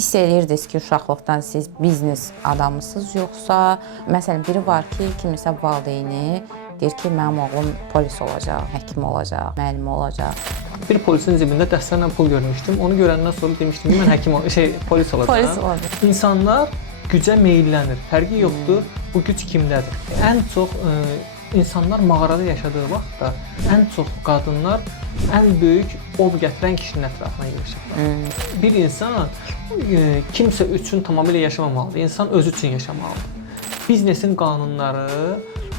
hiss edirdiniz ki, uşaqlıqdan siz biznes adamısınız, yoxsa məsələn biri var ki, kimisə valideyni deyir ki, mənim oğlum polis olacaq, həkim olacaq, müəllim olacaq. Bir polisin cibində dəstlərlə pul görmüşdüm. Onu görəndən sonra demişdim ki, mən həkim polis olacağam. Polis olacaq. İnsanlar gücə meyllənir. Fərqi yoxdur. Bu güc kimdədir? Ən çox insanlar mağarada yaşadığı vaxtda ən çox qadınlar ən böyük ov gətirən kişinin ətrafına yığışırlar. Bir insan kimsə üçün tamamilə yaşamamalıdır. İnsan özü üçün yaşamalıdır. Biznesin qanunları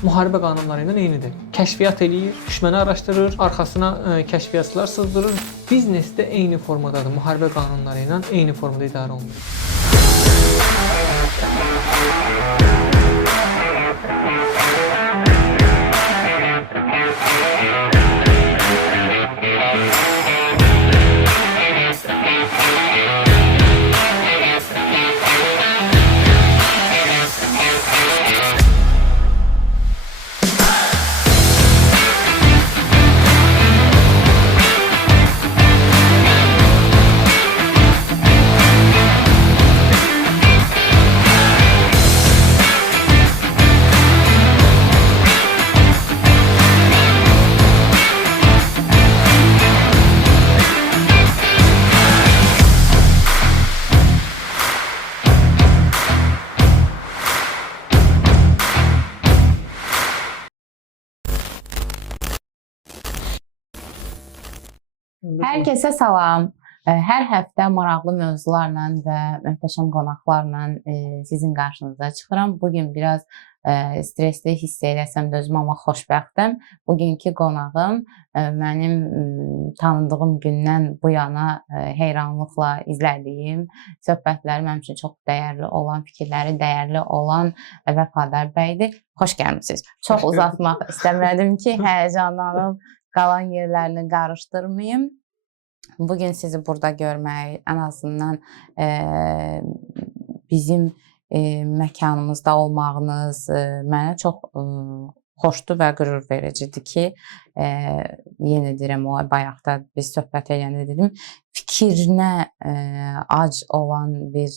müharibə qanunları ilə eynidir. Kəşfiyyat eləyir, düşməni araşdırır, arxasına kəşfiyyatçılar sızdırır. Biznes də eyni formadadır. Müharibə qanunları ilə eyni formada idarə olunur. Hər kəsə salam. Hər həftə maraqlı mövzularla və möhtəşəm qonaqlarla sizin qarşınıza çıxıram. Bugün biraz stresli hiss eləsəm də özümü, amma xoşbəxtəm. Bugünkü qonağım mənim tanıdığım gündən bu yana heyranlıqla izlədiyim, söhbətləri mənim üçün çox dəyərli olan, fikirləri dəyərli olan Vəfadar bəydir. Xoş gəlmisiniz. Çox uzatmaq istəmədim ki, həyəcanlanıb qalan yerlərini qarışdırmayım. Bugün sizi burada görmək, ən azından bizim məkanımızda olmağınız mənə çox xoşdur və qürur vericidir ki, yenə deyirəm, o bayaqda biz söhbət edəndə dedim, fikrinə ac olan bir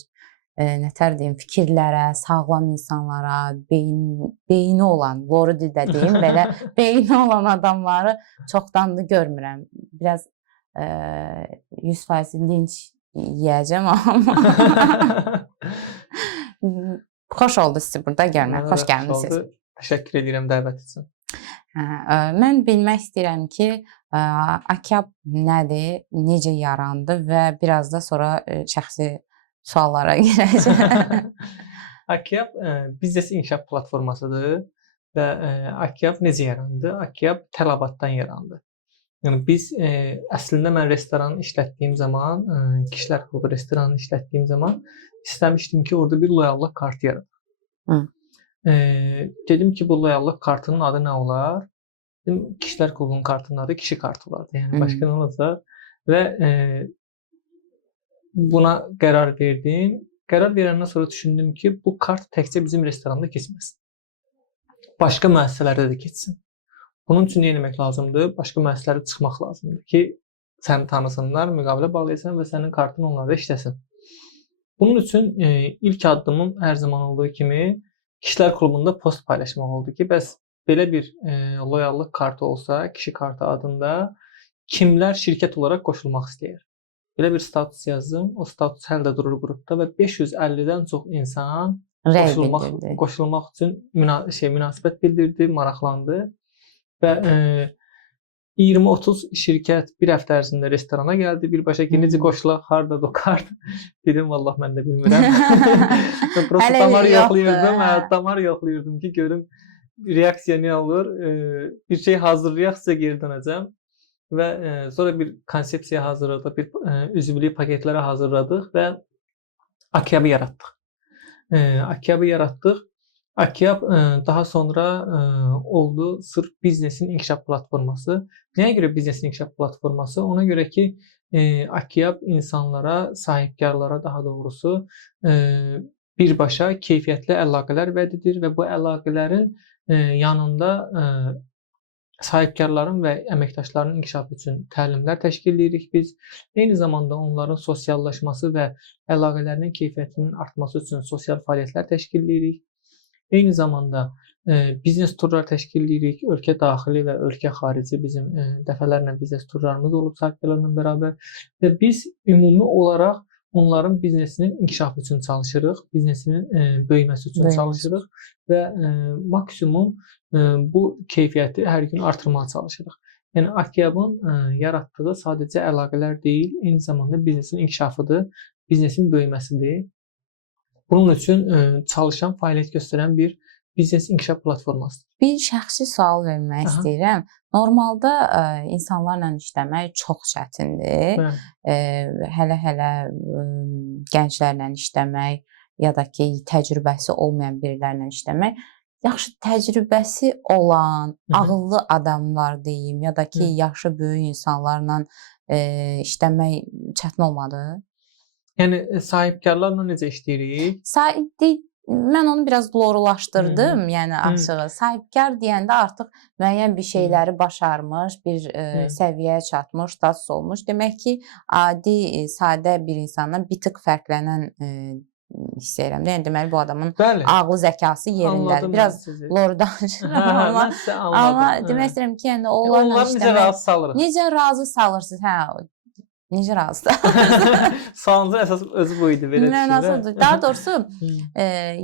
nətər deyim, fikirlərə, sağlam insanlara, beyni olan, loru dildə deyim, belə beyni olan adamları çoxdandır görmürəm. Biraz 100% linç yiyəcəm, amma xoş oldu sizi burada görmək, xoş gəlmisiniz. Təşəkkür edirəm dəvət üçün. Mən bilmək istəyirəm ki, AKAP nədir, necə yarandı və biraz da sonra şəxsi suallara girəcəm. AKAP biznes inkişaf platformasıdır və AKAP necə yarandı? AKAP tələbatdan yarandı. Yəni biz əslində mən restoran işlətdiyim zaman, kişilər klubu restoranını işlətdiyim zaman istəmişdim ki, orada bir loyallıq kartı yaradım. Dedim ki, bu loyallıq kartının adı nə olar? Dedim, kişilər klubunun kartının adı kişi kartı olardı. Yəni başqa nə olacaq? Və buna qərar verdim. Qərar verəndən sonra düşündüm ki, bu kart təkcə bizim restoranda keçməsin. Başqa müəssisələrdə də keçsin. Bunun üçün nə etmək lazımdır? Başqa müəssisələrə çıxmaq lazımdır ki, səni tanısınlar, müqavilə bağlayasan və sənin kartın onlarda işləsin. Bunun üçün ilk addımım hər zaman olduğu kimi kişilər klubunda post paylaşmaq oldu ki, bəs belə bir loyallıq kartı olsa, kişi kartı adında kimlər şirkət olaraq qoşulmaq istəyir? Belə bir status yazdım. O status hələ də durur qrupda və 550-dən çox insan qoşulmaq üçün münasibət bildirdi, maraqlandı. Və 20-30 şirkət bir həftə ərzində restorana gəldi. Birbaşa ki, necə qoşulaq, hardadır o kart? Dedim, vallah mən də bilmirəm. Prosta damar yoxlayırdım ki, görüm reaksiya nə olur. Bir şey hazırlayaq, sizə geri dönəcəm. Və sonra bir konsepsiya hazırladıq, bir üzvlük paketləri hazırladıq və AKAP-ı yaratdıq. AKAP daha sonra oldu sırf biznesin inkişaf platforması. Nəyə görə biznesin inkişaf platforması? Ona görə ki, AKAP insanlara, sahibkarlara daha doğrusu birbaşa keyfiyyətli əlaqələr vəd edir və bu əlaqələrin yanında sahibkarların və əməkdaşların inkişafı üçün təlimlər təşkil edirik biz. Eyni zamanda onların sosiallaşması və əlaqələrinin keyfiyyətinin artması üçün sosial fəaliyyətlər təşkil edirik. Eyni zamanda biznes turlar təşkil edirik. Ölkə daxili və ölkə xarici bizim dəfələrlə biznes turlarımız olub sahibkarlarla bərabər və biz ümumi olaraq onların biznesinin inkişafı üçün çalışırıq, biznesinin böyüməsi üçün çalışırıq və maksimum bu keyfiyyəti hər gün artırmağa çalışırıq. Yəni Akyabın yaratdığı sadəcə əlaqələr deyil, eyni zamanda biznesin inkişafıdır, biznesin böyüməsidir. Bunun üçün çalışan, fəaliyyət göstərən bir biznes inkişaf platformasıdır. Bir şəxsi sual vermək istəyirəm. Normalda insanlarla işləmək çox çətindir. Hələ gənclərlə işləmək ya da ki, təcrübəsi olmayan birilərlə işləmək. Yaxşı təcrübəsi olan, ağıllı adamlar deyim ya da ki, yaşı böyük insanlarla işləmək çətin olmadı? Yəni sahibkarlarla necə işləyirik? Mən onu biraz lorulaşdırdım, yəni açığı. Sahibkar deyəndə artıq müəyyən bir şeyləri başarmış, bir səviyyəyə çatmış, status olmuş. Demək ki, adi, sadə bir insandan bir tık fərqlənən hiss edirəm. Yəni deməli bu adamın ağlı, zəkası yerindədir. Biraz loru danışıram amma demək istəyirəm ki, yəni onlarla işləmək necə razı salırsınız? Hə, necə razı? Sualınızın əsas özü bu idi, belə düşünürəm. Daha doğrusu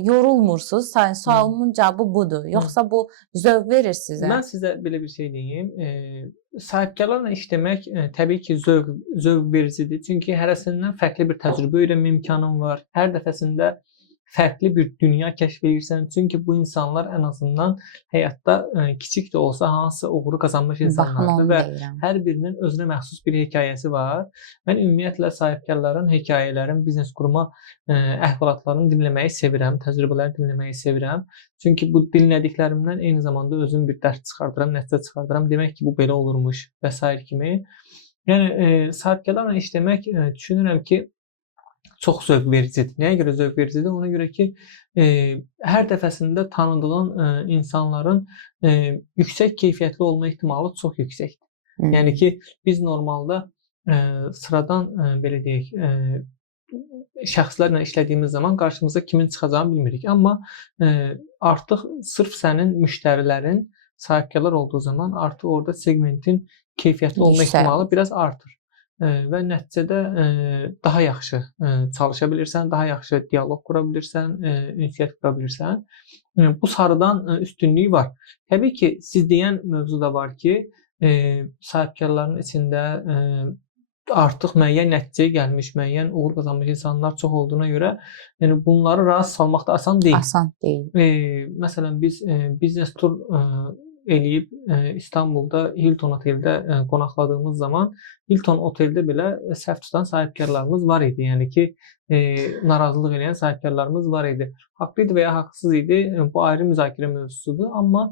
yorulmursunuz. Sualımın cavabı budur. Yoxsa bu zövq verir sizə? Mən sizə belə bir şey deyim. Sahibkarlarla işləmək təbii ki, zövq vericidir. Çünki hərəsindən fərqli bir təcrübə öyrənmə imkanın var. Hər dəfəsində fərqli bir dünya kəşf edirsən. Çünki bu insanlar ən azından həyatda kiçik də olsa hansısa uğuru qazanmış insanlardır və hər birinin özünə məxsus bir hekayəsi var. Mən ümumiyyətlə sahibkarların hekayələrin, biznes qurma əhvalatlarını dinləməyi sevirəm, təcrübələri dinləməyi sevirəm. Çünki bu dinlədiklərimdən eyni zamanda özüm bir dərs çıxardıram, nəticə çıxardıram. Demək ki, bu belə olurmuş və s. kimi. Yəni sahibkarlarla işləmək düşünürəm ki, çox zövq vericidir. Nəyə görə zövq vericidir? Ona görə ki, hər dəfəsində tanıdığın insanların yüksək keyfiyyətli olma ehtimalı çox yüksəkdir. Yəni ki, biz normalda sıradan belə deyək, şəxslərlə işlədiyimiz zaman qarşımıza kimin çıxacağını bilmirik. Amma artıq sırf sənin müştərilərin sahibkarlar olduğu zaman artıq orada segmentin keyfiyyətli olma ehtimalı biraz artır. Və nəticədə daha yaxşı çalışa bilirsən, daha yaxşı dialoq qura bilirsən, ünsiyyət qura bilirsən. Bu sarıdan üstünlüyü var. Təbii ki, siz deyən mövzu da var ki, sahibkarların içində artıq müəyyən nəticəyə gəlmiş, müəyyən uğur qazanmış insanlar çox olduğuna görə, yəni bunları razı salmaq da asan deyil. Asan deyil. Məsələn, biz biznes tur eləyib İstanbulda Hilton oteldə qonaqladığımız zaman Hilton oteldə belə səhv tutan sahibkarlarımız var idi. Yəni ki, narazılıq edən sahibkarlarımız var idi. Haqlı idi və ya haqsız idi, bu ayrı müzakirə mövzusudur. Amma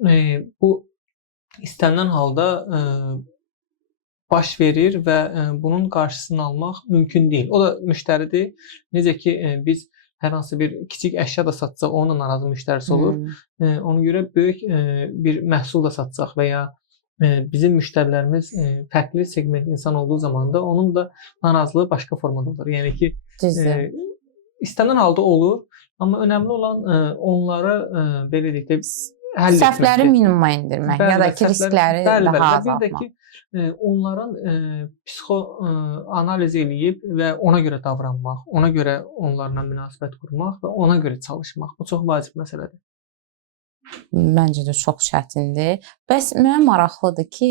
bu istənilən halda baş verir və bunun qarşısını almaq mümkün deyil. O da müştəridir. Necə ki, biz hər hansı bir kiçik əşya da satsaq, onun da narazı müştərisi olur. Ona görə böyük bir məhsul da satsaq və ya bizim müştərilərimiz fərqli segment insan olduğu zaman da onun da narazılığı başqa formada olur. Yəni ki, istənilən halda olur, amma önəmli olan onları belə deyək də həll etməkdir. Səhvləri minimuma endirmək ya da ki, riskləri daha azaltmaq. Bir də ki, onların psixoanaliz eləyib və ona görə davranmaq, ona görə onlarla münasibət qurmaq və ona görə çalışmaq. Bu çox vacib məsələdir. Məncə də çox çətindir. Bəs mənə maraqlıdır ki,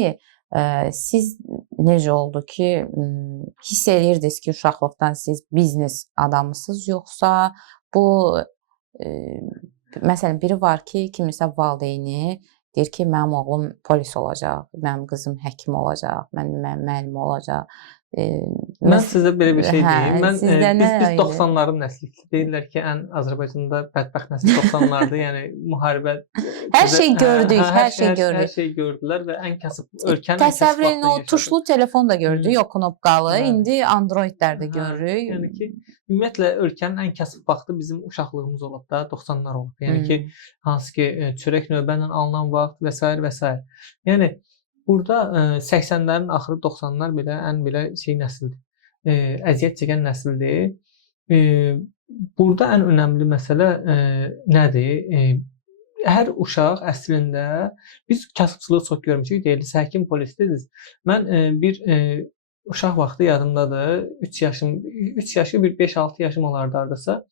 siz necə oldu ki, hiss edirdiniz ki, uşaqlıqdan siz biznes adamısınız, yoxsa bu məsələn biri var ki, kimisə valideyni deyir ki, mənim oğlum polis olacaq, mənim qızım həkim olacaq, mənim müəllim olacaq. Mən sizə belə bir şey deyim. Mən biz biz 90-ların nəsliyiz. Deyirlər ki, ən Azərbaycanda bədbəxt nəsil 90-lardır. Yəni müharibə hər şey gördük, hər şey hər gördük. şey gördülər və ən kasıb ölkənin Təsəvvür edin, o tuşlu telefon da gördük, yox knopkalı. İndi Androidlər də görürük. Yəni ki, ümumiyyətlə ölkənin ən kasıb vaxtı bizim uşaqlığımız olub da, 90-lar olub. Yəni ki, hansı ki, çörək növbə ilə alınan vaxt və s. və s. Yəni burada 80-lərin axırı 90-lar belə ən belə şey nəsildir. Əziyyət çəkən nəsildir. Burada ən önəmli məsələ nədir? Hər uşaq əslində biz kasıbçılığı çox görmüşük, deyilir, həkim polisdiniz. Mən bir uşaq vaxtı yadımdadır. 3 yaşı bir 5-6 yaşım olardı hardasa.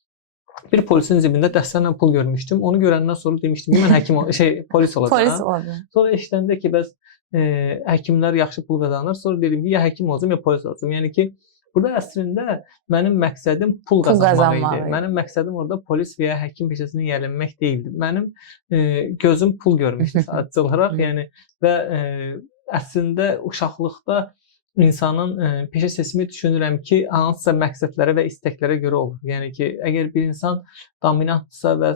Bir polisin cibində dəstərlə pul görmüşdüm. Onu görəndən sonra demişdim ki, mən həkim polis olacağam. Polis olacağam. Sonra eşidəndə ki, bəs həkimlər yaxşı pul qazanır. Sonra dedim ki, ya həkim olacağam, ya polis olacağam. Yəni ki, burada əslində mənim məqsədim pul qazanmaq idi. Mənim məqsədim orada polis və ya həkim peşəsinə yiyələnmək deyildi. Mənim gözüm pul görmüşdü sadəcə olaraq. Yəni və əslində uşaqlıqda insanın peşə seçimi düşünürəm ki, hansısa məqsədlərə və istəklərə görə olur. Yəni ki, əgər bir insan dominantdırsa və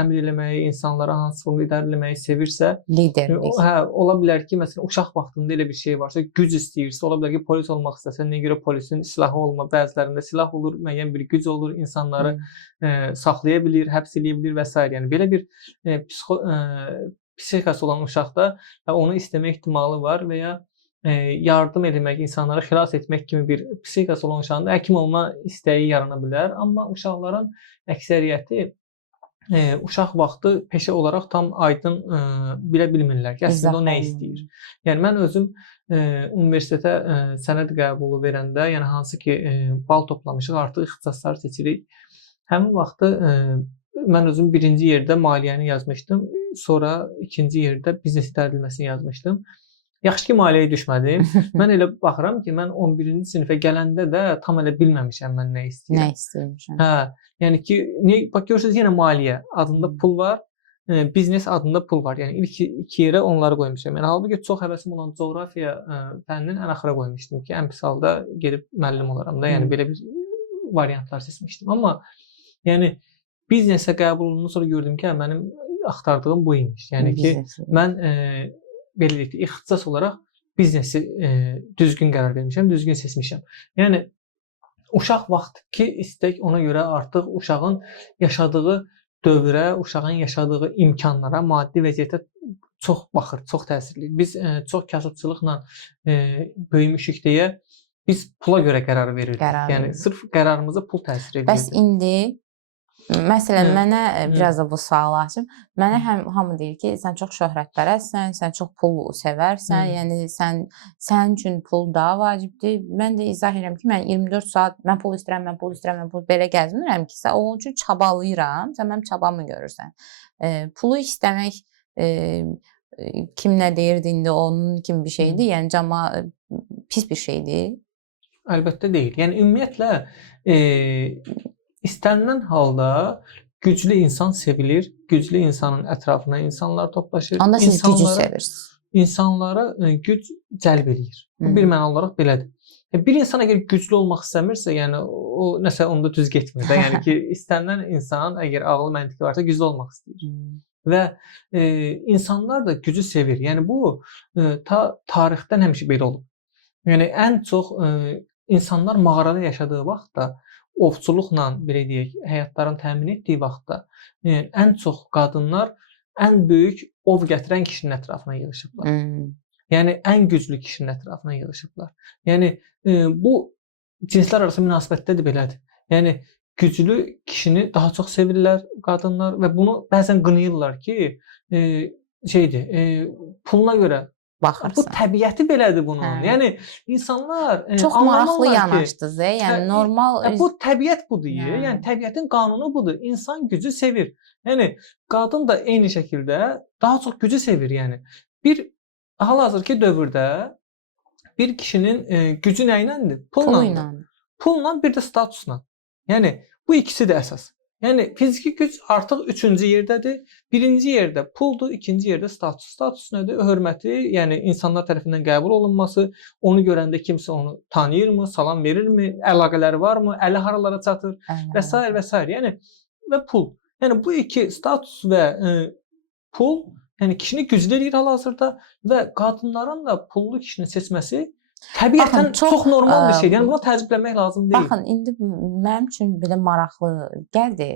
əmr eləməyi, insanlara hansı formada idarə eləməyi sevirsə, liderlik. Ola bilər ki, məsələn, uşaq vaxtında elə bir şey varsa, güc istəyirsə, ola bilər ki, polis olmaq istəsə, nəyə görə polisin silahı olma, bəzilərində silah olur, müəyyən bir güc olur, insanları saxlaya bilir, həbs eləyə bilir və s. Yəni belə bir psixikası olan uşaqda onu istəmə ehtimalı var və ya yardım etmək, insanları xilas etmək kimi bir psixikası olan uşağında həkim olma istəyi yarana bilər. Amma uşaqların əksəriyyəti uşaq vaxtı peşə olaraq tam aydın bilə bilmirlər ki, əslində o nə istəyir. Yəni mən özüm universitetə sənəd qəbulu verəndə, yəni hansı ki bal toplamışıq, artıq ixtisaslar seçirik. Həmin vaxtı mən özüm birinci yerdə maliyyəni yazmışdım, sonra ikinci yerdə biznes idarəetməsini yazmışdım. Yaxşı ki, maliyyəyə düşmədim. Mən elə baxıram ki, mən 11-ci sinifə gələndə də tam elə bilməmişəm mən nə istəyirəm. Nə istəyirmişəm. Hə, yəni ki, bax görürsüz yenə maliyyə adında pul var, biznes adında pul var. Yəni ilk iki yerə onları qoymuşam. Yəni halbuki çox həvəsim olan coğrafiya fənninin ən axıra qoymuşdum ki, ən pis halda gedib müəllim olaram da. Yəni belə bir variantlar seçmişdim. Amma yəni biznesə qəbul olundan sonra gördüm ki, mənim axtardığım bu imiş. Yəni ki, mən belə deyək, ixtisas olaraq biznesi düzgün qərar vermişəm, düzgün seçmişəm. Yəni uşaq vaxtki istək ona görə artıq uşağın yaşadığı dövrə, uşağın yaşadığı imkanlara, maddi vəziyyətə çox baxır, çox təsirli. Biz çox kasıbçılıqla böyümüşük deyə biz pula görə qərar veririk. Yəni sırf qərarımıza pul təsir edir. Bəs indi məsələn, mənə biraz da bu sualı açım. Mənə hamı deyir ki, sən çox şöhrətpərəstsən, sən çox pul sevərsən, yəni sənin üçün pul daha vacibdir. Mən də izah edirəm ki, mən 24 saat mən pul istəyirəm, mən pul belə gəzmirəm ki, sən onun üçün çabalayıram, sən mənim çabamı görürsən. Pulu istəmək kim nə deyirdi indi onun kimi bir şeydir, yəni pis bir şeydir. Əlbəttə deyil. Yəni ümumiyyətlə İstənilən halda güclü insan sevilir, güclü insanın ətrafına insanlar toplaşır. Onda siz gücü sevirsiniz. İnsanlara güc cəlb eləyir. Bu bir məna olaraq belədir. Bir insan əgər güclü olmaq istəmirsə, yəni o nəsə onda düz getmir də. Yəni ki, istənilən insan əgər ağlı məntiqi varsa güclü olmaq istəyir. Və insanlar da gücü sevir. Yəni bu tarixdən həmişə belə olub. Yəni ən çox insanlar mağarada yaşadığı vaxtda ovçuluqla, belə deyək, həyatlarını təmin etdiyi vaxtda ən çox qadınlar ən böyük ov gətirən kişinin ətrafına yığılışıblar. Yəni ən güclü kişinin ətrafına yığılışıblar. Yəni bu cinslər arası münasibətdə də belədir. Yəni güclü kişini daha çox sevirlər qadınlar və bunu bəzən qınayırlar ki, puluna görə baxırsan. Bu təbiəti belədir bunun. Yəni insanlar çox maraqlı yanaşdınız, yəni normal. Bu təbiət budur. Yəni təbiətin qanunu budur. İnsan gücü sevir. Yəni qadın da eyni şəkildə daha çox gücü sevir. Yəni bir hal-hazırki dövrdə bir kişinin gücü nə iləndir? Pulla. Pulla bir də statusla. Yəni bu ikisi də əsas. Yəni fiziki güc artıq 3-cü yerdədir. Birinci yerdə puldur, ikinci yerdə status. Status nədir? Hörməti, yəni insanlar tərəfindən qəbul olunması, onu görəndə kimsə onu tanıyırmı, salam verirmi, əlaqələri varmı, əli haralara çatır və s. və s. Yəni və pul. Yəni bu iki status və pul, yəni kişini güclü eləyir hal-hazırda və qadınların da pullu kişini seçməsi təbiətən çox normal bir şeydir. Yəni buna təəccüblənmək lazım deyil. Baxın, indi mənim üçün belə maraqlı gəldi.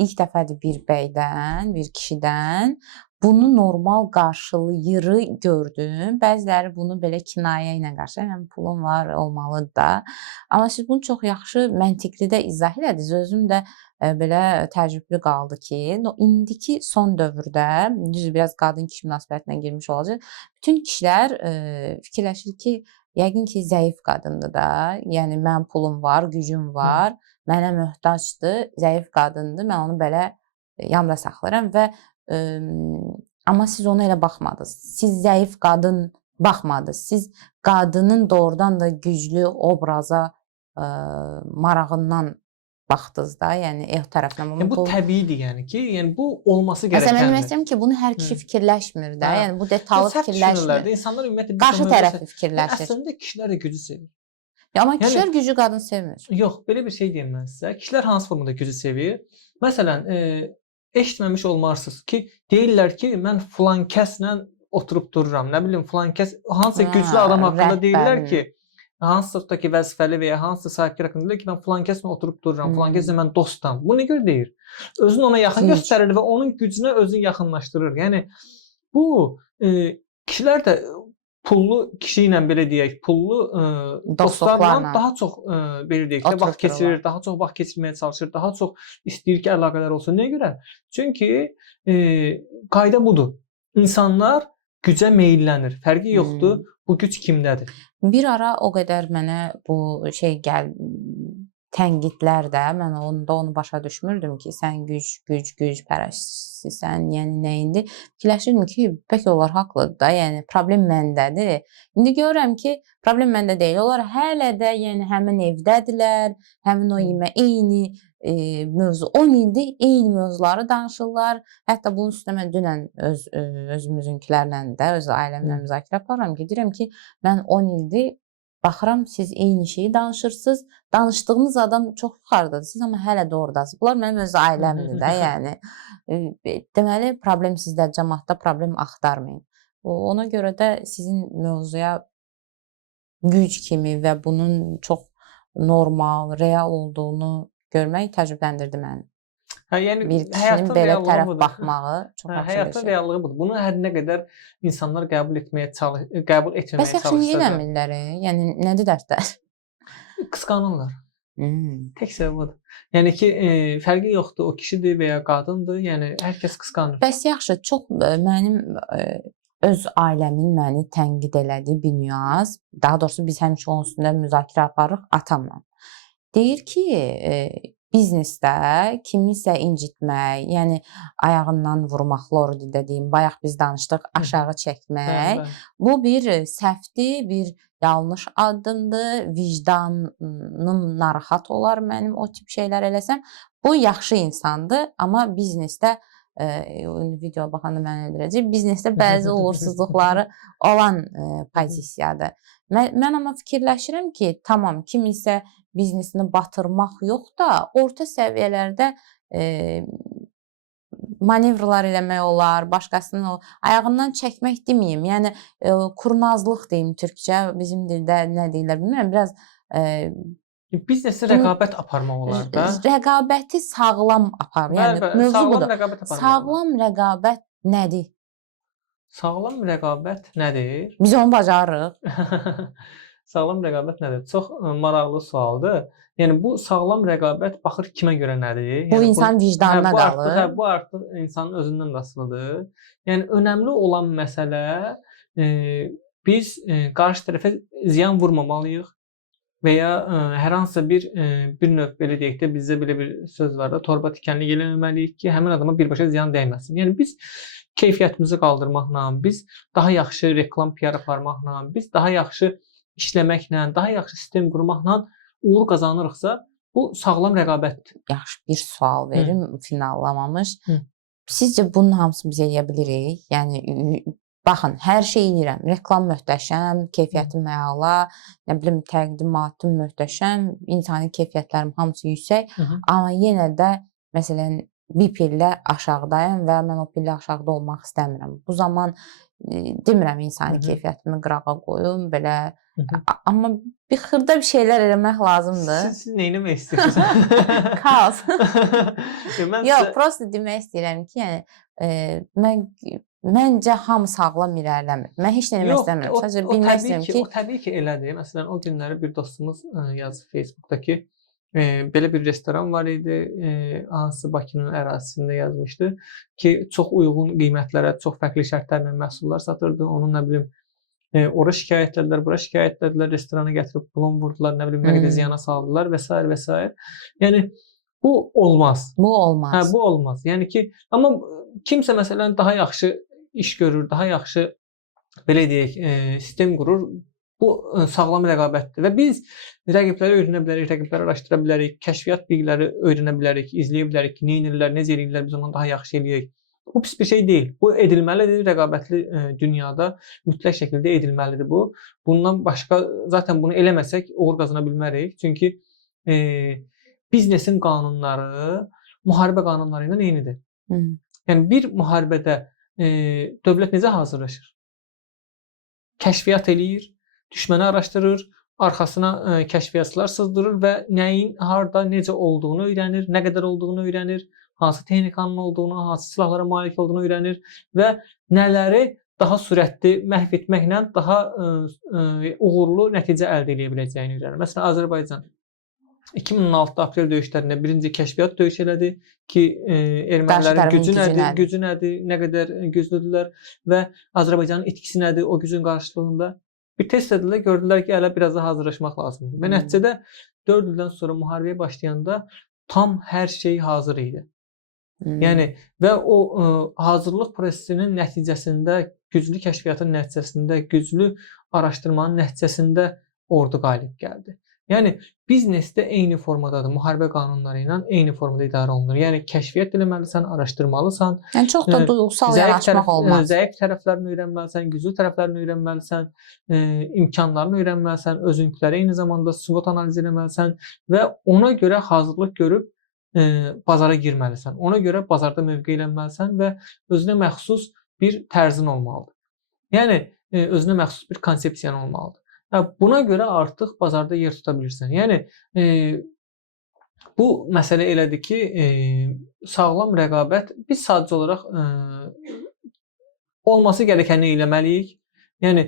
İlk dəfədir bir bəydən, bir kişidən bunu normal qarşılayırı gördüm. Bəziləri bunu belə kinayə ilə qarşılayır. Yəni pulum var, olmalıdır da. Amma siz bunu çox yaxşı, məntiqli də izah elədiniz. Özüm də belə təəccüblü qaldı ki, indiki son dövrdə, düz biraz qadın-kişi münasibətinə girmiş olacaq. Bütün kişilər fikirləşir ki, yəqin ki, zəif qadındır da. Yəni mənim pulum var, gücüm var, mənə möhtacdır, zəif qadındır. Mən onu belə yanda saxlayıram və amma siz ona elə baxmadınız. Siz zəif qadın baxmadınız. Siz qadının doğrudan da güclü obraza marağından baxdınız da, yəni ev tərəfindən. Bu təbiidir, yəni ki, yəni bu olması gərəkəndir. Məsələn, mən istəyirəm ki, bunu hər kişi fikirləşmir də, yəni bu detallı fikirləşmir. İnsanlar ümumiyyətlə qarşı tərəfi fikirləşir. Əslində kişilər də gücü sevir. Amma kişilər gücü qadın sevmir. Yox, belə bir şey deyim mən sizə. Kişilər hansı formada gücü sevir? Məsələn, eşitməmiş olmarsınız ki, deyirlər ki, mən filan kəslə oturub dururam. Nə bilim, filan kəs hansısa güclü adam haqqında deyirlər ki, hansısa ki vəzifəli və ya hansısa sahibkar haqqında deyirlər ki, mən filan kəslə oturub dururam, filan kəslə mən dostam. Bu nə görə deyir? Özünü ona yaxın göstərir və onun gücünə özünü yaxınlaşdırır. Yəni bu kişilər də pullu kişi ilə belə deyək, pullu dostlarla daha çox belə deyək də vaxt keçirir, daha çox vaxt keçirməyə çalışır, daha çox istəyir ki, əlaqələr olsun. Nəyə görə? Çünki qayda budur. İnsanlar gücə meylənir. Fərqi yoxdur. Bu güc kimdədir? Bir ara o qədər mənə bu şey tənqidlər də, mən onu başa düşmürdüm ki, sən güc pərəstisən, yəni nə indi? Fikirləşirdim ki, bəlkə onlar haqlıdır da, yəni problem məndədir. İndi görürəm ki, problem məndə deyil. Onlar hələ də yəni həmin evdədirlər, həmin o eyni mövzu 10 ildir eyni mövzuları danışırlar. Hətta bunun üstünə mən dünən özümüzünkilərlə də, öz ailəmlə müzakirə aparıram ki, deyirəm ki, mən 10 ildir baxıram, siz eyni şeyi danışırsınız. Danışdığınız adam çox yuxarıdadır. Siz amma hələ də oradasınız. Bunlar mənim öz ailəmdir də, yəni. Deməli, problem sizdə, cəmaatda problem axtarmayın. Ona görə də sizin mövzuya güc kimi və bunun çox normal, real olduğunu görmək təəccübləndirdi məni. Yəni bir kişinin belə tərəf baxmağı çox yaxşı bir şey. Həyatın reallığı budur. Bunu hər nə qədər insanlar qəbul etməməyə çalışırsa. Bəs yaxşı niyə eləmirlər? Yəni nədir dərdlər? Qısqanırlar. Tək səbəb budur. Yəni ki, fərqi yoxdur, o kişidir və ya qadındır. Yəni hər kəs qısqanır. Bəs yaxşı, çox mənim öz ailəmin məni tənqid elədiyi bir nüans, daha doğrusu biz həmişə onun üstündə müzakirə aparırıq atamla. Deyir ki, biznesdə kimisə incitmək, yəni ayağından vurmaq, lordi deyim, bayaq biz danışdıq, aşağı çəkmək, bu bir səhvdir, bir yanlış addımdır, vicdanım narahat olar mənim o tip şeylər eləsəm. Bu yaxşı insandır, amma biznesdə video baxanda mən öldürəcək, biznesdə bəzi uğursuzluqları olan pozisiyadır. Mən amma fikirləşirəm ki, tamam, kimisə biznesini batırmaq yox da, orta səviyyələrdə manevrlar eləmək olar, başqasının ayağından çəkmək deməyim, yəni kurnazlıq deyim türkcə, bizim dildə nə deyirlər bilmirəm, biraz biznesi rəqabət aparmaq olar da. Rəqabəti sağlam apar, yəni mövzu budur. Sağlam rəqabət nədir? Sağlam rəqabət nədir? Biz onu bacarırıq. Sağlam rəqabət nədir? Çox maraqlı sualdır. Yəni bu sağlam rəqabət baxır kimə görə nədir? Bu insan vicdanına qalır. Bu artıq insanın özündən asılıdır. Yəni önəmli olan məsələ biz qarşı tərəfə ziyan vurmamalıyıq və ya hər hansısa bir növ belə deyək də bizdə belə bir söz var da, torba tikanlı eləməməliyik ki, həmin adama birbaşa ziyan dəyməsin. Yəni biz keyfiyyətimizi qaldırmaqla, biz daha yaxşı reklam PR aparmaqla, biz daha yaxşı işləməklə, daha yaxşı sistem qurmaqla uğur qazanırıqsa, Bu sağlam rəqabətdir. Yaxşı, bir sual verim finallamamış. Hı. Sizcə bunun hamısını biz eləyə bilirik? Yəni baxın, hər şey edirəm. Reklam möhtəşəm, keyfiyyətim əla, nə bilim təqdimatım möhtəşəm, insani keyfiyyətlərim hamısı yüksək, amma yenə də məsələn bir pillə aşağıdayam və mən o pillə aşağıda olmaq istəmirəm. Bu zaman demirəm insani keyfiyyətimi qırağa qoyum, belə amma bir xırda bir şeylər eləmək lazımdır. Siz nə etmək istəyirsiniz? Kaos. Yox, prosta demək istəyirəm ki, yəni məncə hamı sağlam irəliləmir. Mən heç nə demək istəmirəm. Sadəcə bilmək istəyirəm ki, o təbii ki elədir. Məsələn, o günləri bir dostumuz yazıb Facebookda ki, belə bir restoran var idi, hansı Bakının ərazisində yazmışdı ki, çox uyğun qiymətlərə, çox fərqli şərtlərlə məhsullar satırdı. Onun nə bilim ora şikayət etdilər, bura şikayət etdilər, restorana gətirib pulun vurdular, nə bilim nə qədər ziyana saldılar və s. və s. Yəni bu olmaz. Bu olmaz. Hə, bu olmaz. Yəni ki, amma kimsə məsələn daha yaxşı iş görür, daha yaxşı belə deyək, sistem qurur. Bu sağlam rəqabətdir və biz rəqibləri öyrənə bilərik, rəqibləri araşdıra bilərik, kəşfiyyat bilgiləri öyrənə bilərik, izləyə bilərik ki, nə edirlər, necə edirlər, biz ondan daha yaxşı eləyək. Bu pis bir şey deyil. Bu edilməlidir. Rəqabətli dünyada mütləq şəkildə edilməlidir bu. Bundan başqa zaten bunu eləməsək uğur qazana bilmərik. Çünki biznesin qanunları müharibə qanunları ilə eynidir. Yəni bir müharibədə dövlət necə hazırlaşır? Kəşfiyyat eləyir, düşməni araşdırır, arxasına kəşfiyyatçılar sızdırır və nəyin harda, necə olduğunu öyrənir, nə qədər olduğunu öyrənir, hansı texnikanın olduğunu, hansı silahlara malik olduğunu öyrənir və nələri daha sürətli məhv etməklə daha uğurlu nəticə əldə edə biləcəyini öyrənir. Məsələn, Azərbaycan 2016 aprel döyüşlərində birinci kəşfiyyat döyüş elədi ki, ermənilərin gücü nədir, nə qədər güclüdürlər və Azərbaycanın itkisi nədir o gücün qarşılığında. Bir test edildilər, gördülər ki, hələ biraz da hazırlaşmaq lazımdır. Və nəticədə 4 ildən sonra müharibəyə başlayanda tam hər şey hazır idi. Yəni və o hazırlıq prosesinin nəticəsində, güclü kəşfiyyatın nəticəsində, güclü araşdırmanın nəticəsində ordu qalib gəldi. Yəni biznesdə eyni formadadır. Müharibə qanunları ilə eyni formada idarə olunur. Yəni kəşfiyyat etməlisən, araşdırmalısan. Yəni çox da duyğusal yanaşmaq olmaz. Zəif tərəflərini öyrənməlisən, güclü tərəflərini öyrənməlisən, imkanlarını öyrənməlisən, özünküləri eyni zamanda SWOT analiz etməlisən və ona görə hazırlıq görüb bazara girməlisən. Ona görə bazarda mövqeyələnməlisən və özünə məxsus bir tərzin olmalıdır. Yəni özünə məxsus bir konsepsiyan olmalıdır. Buna görə artıq bazarda yer tuta bilirsən. Yəni bu məsələ elədir ki, sağlam rəqabət biz sadəcə olaraq olması gərəkəni eləməliyik. Yəni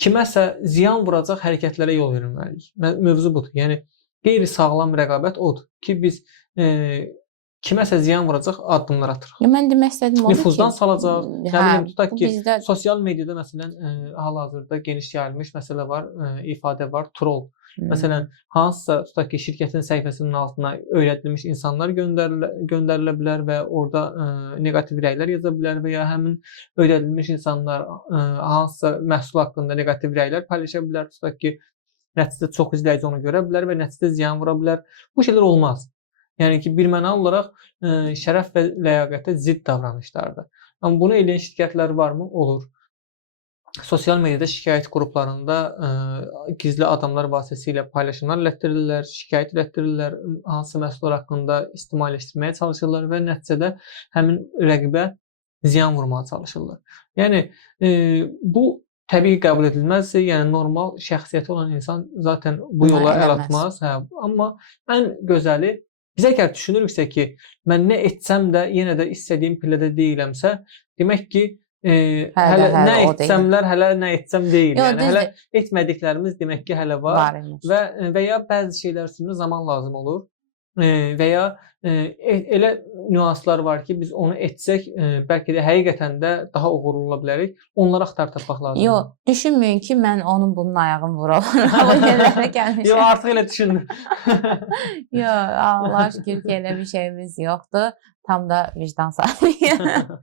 kiməsə ziyan vuracaq hərəkətlərə yol verməliyik. Mövzu budur. Yəni qeyri-sağlam rəqabət odur ki, biz kiməsə ziyan vuracaq addımlar atırıq. Mən demək istədim onu ki, nüfuzdan salacaq. Nə bilim, tutaq ki, sosial mediada məsələn hal-hazırda geniş yayılmış məsələ var, ifadə var, troll. Məsələn, hansısa tutaq ki, şirkətin səhifəsinin altına öyrədilmiş insanlar göndərilə bilər və orada neqativ rəylər yaza bilər və ya həmin öyrədilmiş insanlar hansısa məhsul haqqında neqativ rəylər paylaşa bilər. Tutaq ki, nəticədə çox izləyici onu görə bilər və nəticədə ziyan vura bilər. Bu şeylər olmaz. Yəni ki, birmənalı olaraq şərəf və ləyaqətə zidd davranışlardır. Amma bunu eləyən şirkətlər varmı? Olur. Sosial mediada şikayət qruplarında gizli adamlar vasitəsilə paylaşımlar elətdirirlər, şikayət elətdirirlər, hansı məhsullar haqqında ictimailəşdirməyə çalışırlar və nəticədə həmin rəqibə ziyan vurmağa çalışırlar. Yəni bu təbii qəbul edilməzdir. Yəni normal şəxsiyyəti olan insan zaten bu yola əl atmaz. Amma ən gözəli biz əgər düşünürüksə ki, mən nə etsəm də yenə də istədiyim pillədə deyiləmsə, demək ki, hələ nə etsemlər, hələ nə etsəm deyil. Yəni hələ etmədiklərimiz demək ki, hələ var və ya bəzi şeylər üçün zaman lazım olur və ya elə nüanslar var ki, biz onu etsək, bəlkə də həqiqətən də daha uğurlu ola bilərik. Onları axtarıb tapmaq lazımdır. Yox, düşünməyin ki, mən onun bunun ayağını vuralıram. O yerlərə gəlmişəm. Yox, artıq elə düşündüm. Yox, Allah şükür ki, elə bir şeyimiz yoxdur. Tam da vicdan sahibiyəm.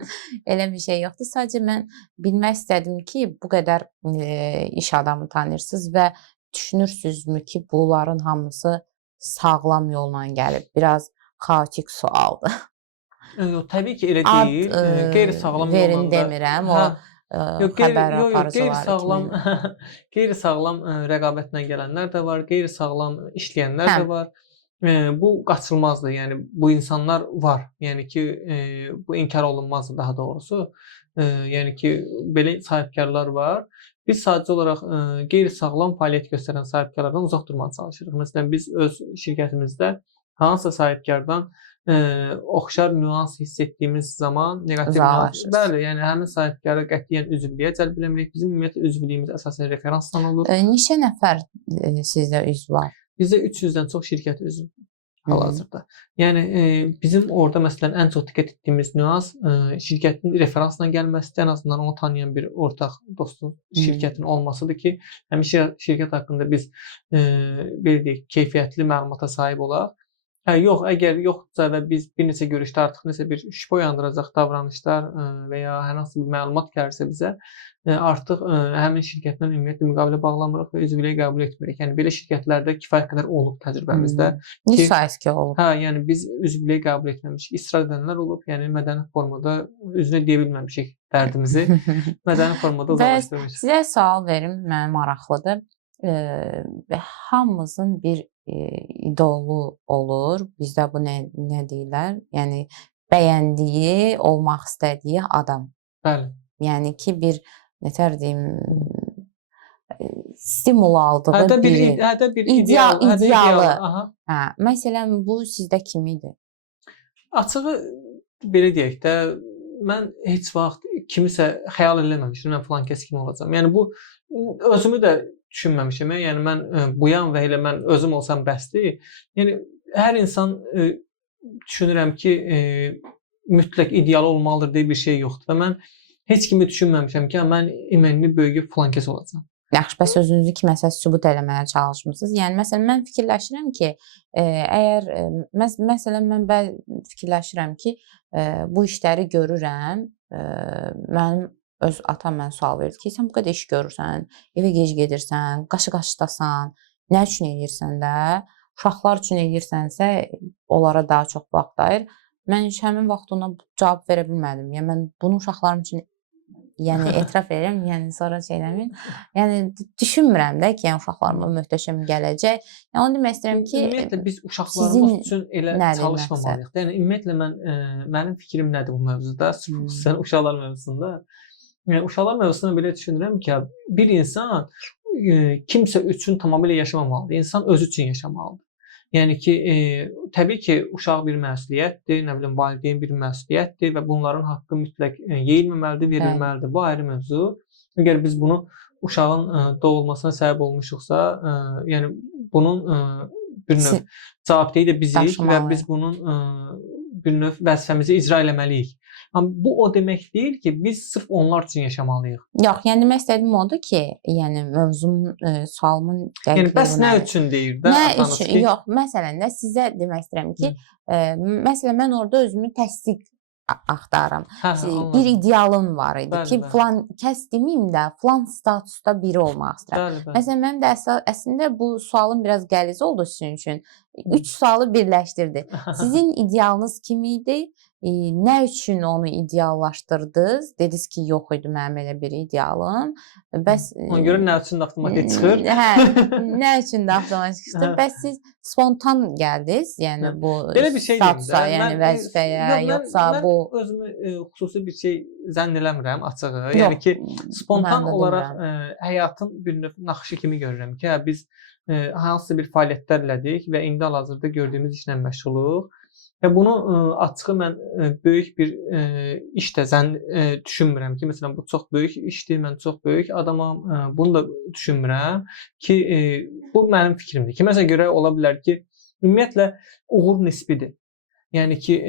Elə bir şey yoxdur. Sadəcə mən bilmək istədim ki, bu qədər iş adamı tanıyırsınız və düşünürsünüzmü ki, bunların hamısı sağlam yolla gəlib? Biraz xaotik sualdır. Yox, təbii ki, elə Ad deyil. Qeyri-sağlam verin yolla da demirəm, hə, o yox, xəbər yox, aparıcıları qeyri-sağlam kimi. qeyri-sağlam rəqabətlə gələnlər də var, qeyri-sağlam işləyənlər Hə. də var. Bu qaçılmazdır. Yəni bu insanlar var. Yəni ki, bu inkar olunmazdır daha doğrusu. Yəni ki, belə sahibkarlar var. Biz sadəcə olaraq qeyri-sağlam fəaliyyət göstərən sahibkarlardan uzaq durmağa çalışırıq. Məsələn, biz öz şirkətimizdə hansısa sahibkardan oxşar nüans hiss etdiyimiz zaman neqativ nüans, bəli, yəni həmin sahibkarı qətiyyən üzvlüyə cəlb eləmirik. Bizim ümumiyyətlə üzvlüyümüz əsasən referansdan olur. Neçə nəfər sizdə üzv var? Bizdə 300-dən çox şirkət üzvü hal-hazırda. Yəni bizim orada məsələn ən çox diqqət etdiyimiz nüans şirkətin referansla gəlməsidir, ən azından onu tanıyan bir ortaq dostun şirkətin olmasıdır ki, həmin şirkət haqqında biz belə deyək, keyfiyyətli məlumata sahib olaq. Yox, əgər yoxdursa və biz bir neçə görüşdə artıq nəsə bir şübhə uyandıracaq davranışlar və ya hər hansı bir məlumat gəlirsə bizə, artıq həmin şirkətlə ümumiyyətlə müqavilə bağlamırıq və üzvlüyə qəbul etmirik. Yəni belə şirkətlərdə kifayət qədər olub təcrübəmizdə. Neçə faiz ki olub? Hə, yəni biz üzvlüyə qəbul etməmişik. İsrar edənlər olub, yəni mədəni formada üzünə deyə bilməmişik dərdimizi. Mədəni formada uzaqlaşdırmışıq. Sizə sual verim, mənə maraqlıdır. Hamımızın bir idolu olur. Bizdə bu nə deyirlər? Yəni bəyəndiyi, olmaq istədiyi adam. Bəli. Yəni ki, bir nətər deyim, stimul aldığı bir idealı. Aha. Hə, məsələn bu sizdə kim idi? Açığı belə deyək də, mən heç vaxt kimisə xəyal eləməmişdim, mən filan kəs kimi olacağam. Yəni bu özümü də düşünməmişəm. Yəni mən buyam və elə mən özüm olsam bəsdir. Yəni hər insan düşünürəm ki, mütləq ideal olmalıdır deyə bir şey yoxdur və mən heç kimi düşünməmişəm ki, mən imenli böyüyüb filan kəs olacağam. Yaxşı, bəs özünüzü kiməsə sübut eləməyə çalışmısınız? Yəni məsələn mən fikirləşirəm ki, əgər məsələn mən fikirləşirəm ki, bu işləri görürəm, mənim öz atam mənə sual verdi ki, sən bu qədər iş görürsən, evə gec gedirsən, qaşı-qaşdasan, nə üçün edirsən də? Uşaqlar üçün edirsənsə, onlara daha çox vaxt ayır. Mən həmin vaxt ona cavab verə bilmədim. Yəni mən bunu uşaqlarım üçün etiraf edirəm, yəni sonra şey eləməyim. Yəni düşünmürəm də ki, uşaqlarıma möhtəşəm gələcək. Yəni onu demək istəyirəm ki, ümumiyyətlə biz uşaqlarımız üçün elə çalışmamalıyıq. Yəni ümumiyyətlə mənim fikrim nədir bu mövzuda? Xüsusən uşaqlar mövzusunda. Yəni uşaqlar mövzusunda belə düşünürəm ki, bir insan kimsə üçün tamamilə yaşamamalıdır. İnsan özü üçün yaşamalıdır. Yəni ki, təbii ki, uşaq bir məsuliyyətdir, nə bilim, valideyn bir məsuliyyətdir və bunların haqqı mütləq yeyilməməlidir, verilməlidir. Bu ayrı mövzu. Əgər biz bunu uşağın doğulmasına səbəb olmuşuqsa, yəni bunun bir növ cavabdehi də bizik və biz bunun bir növ vəzifəmizi icra etməliyik. Amma bu o demək deyil ki, biz sırf onlar üçün yaşamalıyıq. Yox, yəni demək istədiyim odur ki, yəni mövzumun, sualımın dəqiqliyi. Yəni bəs nə üçün deyir də atanız ki? Yox, məsələn də sizə demək istəyirəm ki, məsələn mən orada özümü təsdiq axtarıram. Bir idealım var idi ki, filan kəs deməyim də, filan statusda biri olmaq istəyirəm. Məsələn, mənim də əslində bu sualım biraz qəliz oldu sizin üçün. 3 sualı birləşdirdi. Sizin idealınız kim idi? Nə üçün onu ideallaşdırdınız? Dediniz ki, yox idi mənim elə bir idealım. Bəs ona görə nə üçün avtomatik çıxır? Hə, nə üçün də avtomatik çıxır? Bəs siz spontan gəldiniz, yəni bu statusa, yəni vəzifəyə, yoxsa bu özümü xüsusi bir şey zənn eləmirəm açığı. Yəni ki, spontan olaraq həyatın bir növ naxışı kimi görürəm ki, biz hansısa bir fəaliyyətlərlədik və indi hal-hazırda gördüyümüz işlə məşğuluq. Və bunu açığı mən böyük bir iş də düşünmürəm ki, məsələn bu çox böyük işdir, mən çox böyük adamam, bunu da düşünmürəm ki, bu mənim fikrimdir. Kiməsə görə ola bilər ki, ümumiyyətlə uğur nisbidir. Yəni ki,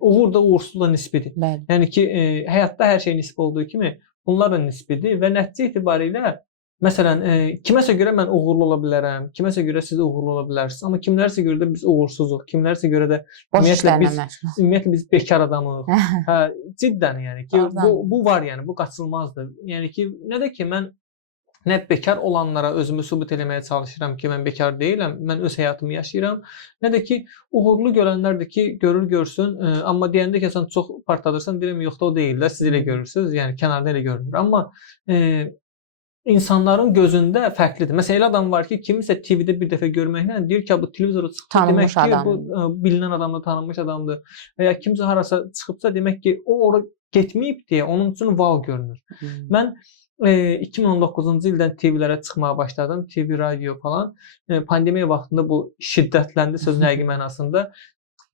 uğur da uğursuz da nisbidir. Yəni ki, həyatda hər şey nisbi olduğu kimi bunlar da nisbidir və nəticə etibarilə məsələn, kiməsə görə mən uğurlu ola bilərəm, kiməsə görə siz uğurlu ola bilərsiniz, amma kimlərsə görə də biz uğursuzuq, kimlərsə görə də ümumiyyətlə biz bekar adamıq. Hə, ciddən yəni ki, bu var yəni, bu qaçılmazdır. Yəni ki, nə də ki mən nə bekar olanlara özümü sübut eləməyə çalışıram ki, mən bekar deyiləm, mən öz həyatımı yaşayıram. Nə də ki, uğurlu görənlərdir ki, görür görsün, amma deyəndə ki, sən çox partladırsan, deyirəm, yox da o deyil də, siz elə görürsünüz, yəni kənarda elə görünür. Amma insanların gözündə fərqlidir. Məsələn, elə adam var ki, kimisə TV-də bir dəfə görməklə deyir ki, bu televizora çıxdı, demək ki, bu bilinən adamdır, tanınmış adamdır. Və ya kimsə harasa çıxıbsa, demək ki, o ora getməyib deyə onun üçün wow görünür. Mən 2019-cu ildən TV-lərə çıxmağa başladım. TV, radio falan. Pandemiya vaxtında bu şiddətləndi sözün həqiqi mənasında.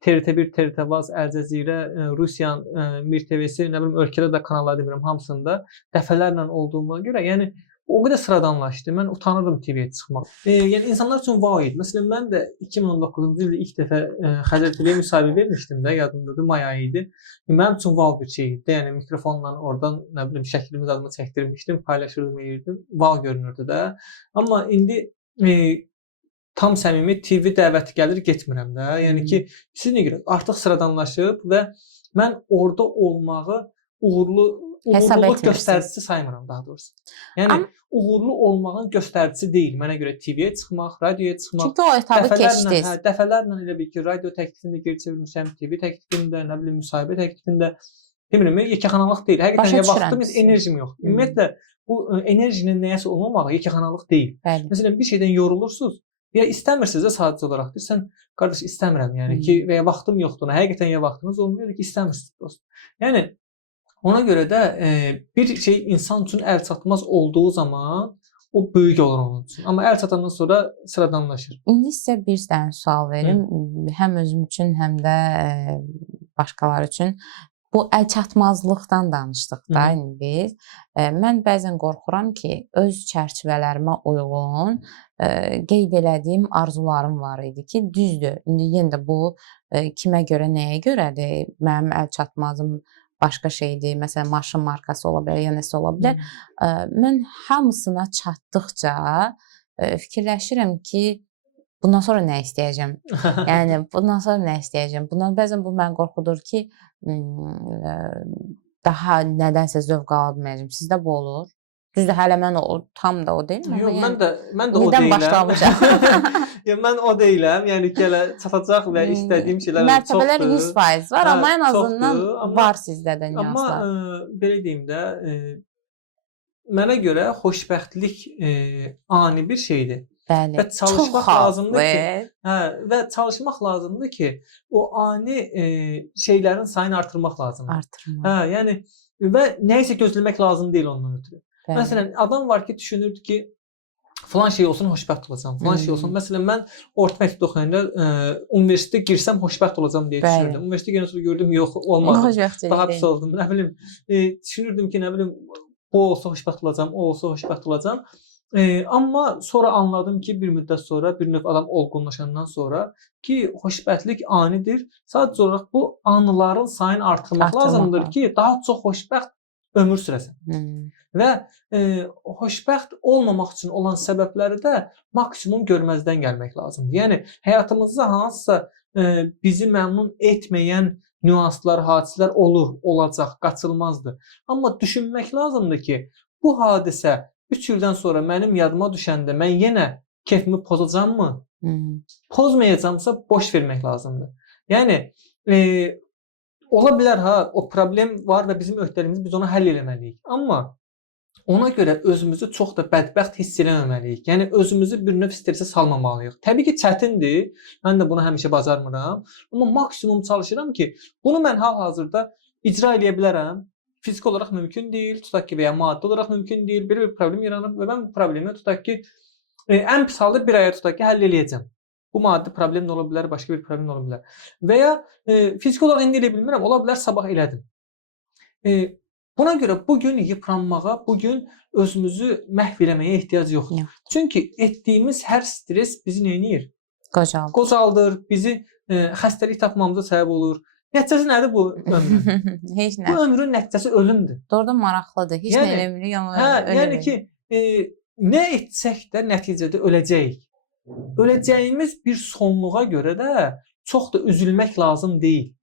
TRT1, TRT-Vaz, Əl Cəzirə, Rusiyanın Mir TV-si, nə bilim ölkədə də kanallar demirəm hamısında dəfələrlə olduğuma görə, yəni o qədər sıradanlaşdı. Mən utanırdım TV-yə çıxmaq. Yəni insanlar üçün wow idi. Məsələn, mən də 2019-cu ildə ilk dəfə Xəzər TV-yə müsahibə vermişdim də, yadımdadır, may ayı idi. Mənim üçün wow bir şey idi. Yəni mikrofonla oradan nə bilim şəklimiz adını çəkdirmişdim, paylaşırdım, eləyirdim. Wow görünürdü də. Amma indi tam səmimi TV dəvəti gəlir, getmirəm də. Yəni ki, siz nə görə artıq sıradanlaşıb və mən orada olmağı uğurluluq göstəricisi saymıram daha doğrusu. Yəni uğurlu olmağın göstəricisi deyil. Mənə görə TV-yə çıxmaq, radioya çıxmaq. Çünki o etabı keçdiniz. Dəfələrlə elə bil ki, radio təklifində geri çevirmişəm, TV təklifində, nə bilim müsahibə təklifində. Demirəm, yekəxanalıq deyil. Həqiqətən ya vaxtım, enerjim yoxdur. Ümumiyyətlə bu enerjinin nəyəsə olmamağı yekəxanalıq deyil. Məsələn, bir şeydən yorulursunuz, ya istəmirsiniz də sadəcə olaraq. Deyirsən, qardaş istəmirəm, yəni ki, və ya vaxtım yoxdur. Həqiqətən ya vaxtınız olmuyor ki, istəmirsiniz dost. Yəni ona görə də bir şey insan üçün əlçatmaz olduğu zaman o böyük olur onun üçün. Amma əl çatandan sonra sıradanlaşır. İndi sizə bir dənə sual verim. Həm özüm üçün, həm də başqaları üçün. Bu əlçatmazlıqdan danışdıq da indi biz. Mən bəzən qorxuram ki, öz çərçivələrimə uyğun qeyd elədiyim arzularım var idi ki, düzdür. İndi yenə də bu kimə görə, nəyə görədir? Mənim əlçatmazım başqa şeydir. Məsələn, maşın markası ola bilər, ya nəsə ola bilər. Mən hamısına çatdıqca fikirləşirəm ki, bundan sonra nə istəyəcəm? Yəni, bundan sonra nə istəyəcəm? Bəzən bu məni qorxudur ki, daha nədənsə zövq ala bilməyəcəm. Sizdə bu olur? Düzdür, hələ mən tam da o deyiləm. Yox, mən də o deyiləm. Başlamışam. Mən o deyiləm. Yəni ki, hələ çatacaq və istədiyim şeylər çoxdur. Mərtəbələr 100% var, amma ən azından var sizdə də nüanslar. Amma belə deyim də, mənə görə xoşbəxtlik ani bir şeydir. Bəli. Və çalışmaq lazımdır ki, və çalışmaq lazımdır ki, o ani şeylərin sayını artırmaq lazımdır. Yəni və nə isə gözləmək lazım deyil ondan ötürü. Məsələn, adam var ki, düşünürdü ki, falan şey olsun, xoşbəxt olacam. Falan şey olsun. Məsələn, mən orta məktəbdə oxuyanda universitetə girsəm xoşbəxt olacam deyə düşünürdüm. Universitetə girəndən sonra gördüm, yox, olmadı. Daha pis oldum. Nə bilim, düşünürdüm ki, nə bilim, o olsa xoşbəxt olacam, o olsa xoşbəxt olacam. Amma sonra anladım ki, bir müddət sonra, bir növ adam olgunlaşandan sonra ki, xoşbəxtlik anidir. Sadəcə olaraq bu anıların sayını artırmaq lazımdır ki, daha çox xoşbəxt ömür sürəsən. Və xoşbəxt olmamaq üçün olan səbəbləri də maksimum görməzdən gəlmək lazımdır. Yəni, həyatımızda hansısa bizi məmnun etməyən nüanslar, hadisələr olur, olacaq, qaçılmazdır. Amma düşünmək lazımdır ki, bu hadisə 3 ildən sonra mənim yadıma düşəndə mən yenə keyfimi pozacağammı? Pozmayacağamsa boş vermək lazımdır. Yəni, ola bilər o problem var və bizim öhdəliyimiz biz onu həll eləməliyik. Amma ona görə özümüzü çox da bədbəxt hiss eləməməliyik. Yəni özümüzü bir növ stressə salmamalıyıq. Təbii ki, çətindir. Mən də bunu həmişə bacarmıram. Amma maksimum çalışıram ki, bunu mən hal-hazırda icra edə bilərəm. Fiziki olaraq mümkün deyil, tutaq ki, və ya maddi olaraq mümkün deyil. Belə bir problem yaranıb və mən bu problemi tutaq ki, ən pis halda bir aya tutaq ki, həll eləyəcəm. Bu maddi problem də ola bilər, başqa bir problem də ola bilər. Və ya fiziki olaraq indi elə bilmirəm, ola bilər sabah elədim. Buna görə bugün yıpranmağa, bugün özümüzü məhv eləməyə ehtiyac yoxdur. Çünki etdiyimiz hər stres bizi nə edir? Qocaldır, bizi xəstəlik tapmamıza səbəb olur. Nəticəsi nədir bu ömrün? Heç nə. Bu ömrün nəticəsi ölümdür. Doğrudan maraqlıdır. Heç nə eləmirik, amma ölürük. Yəni ki, nə etsək də nəticədə öləcəyik. Öləcəyimiz bir sonluğa görə də çox da üzülmək lazım deyil.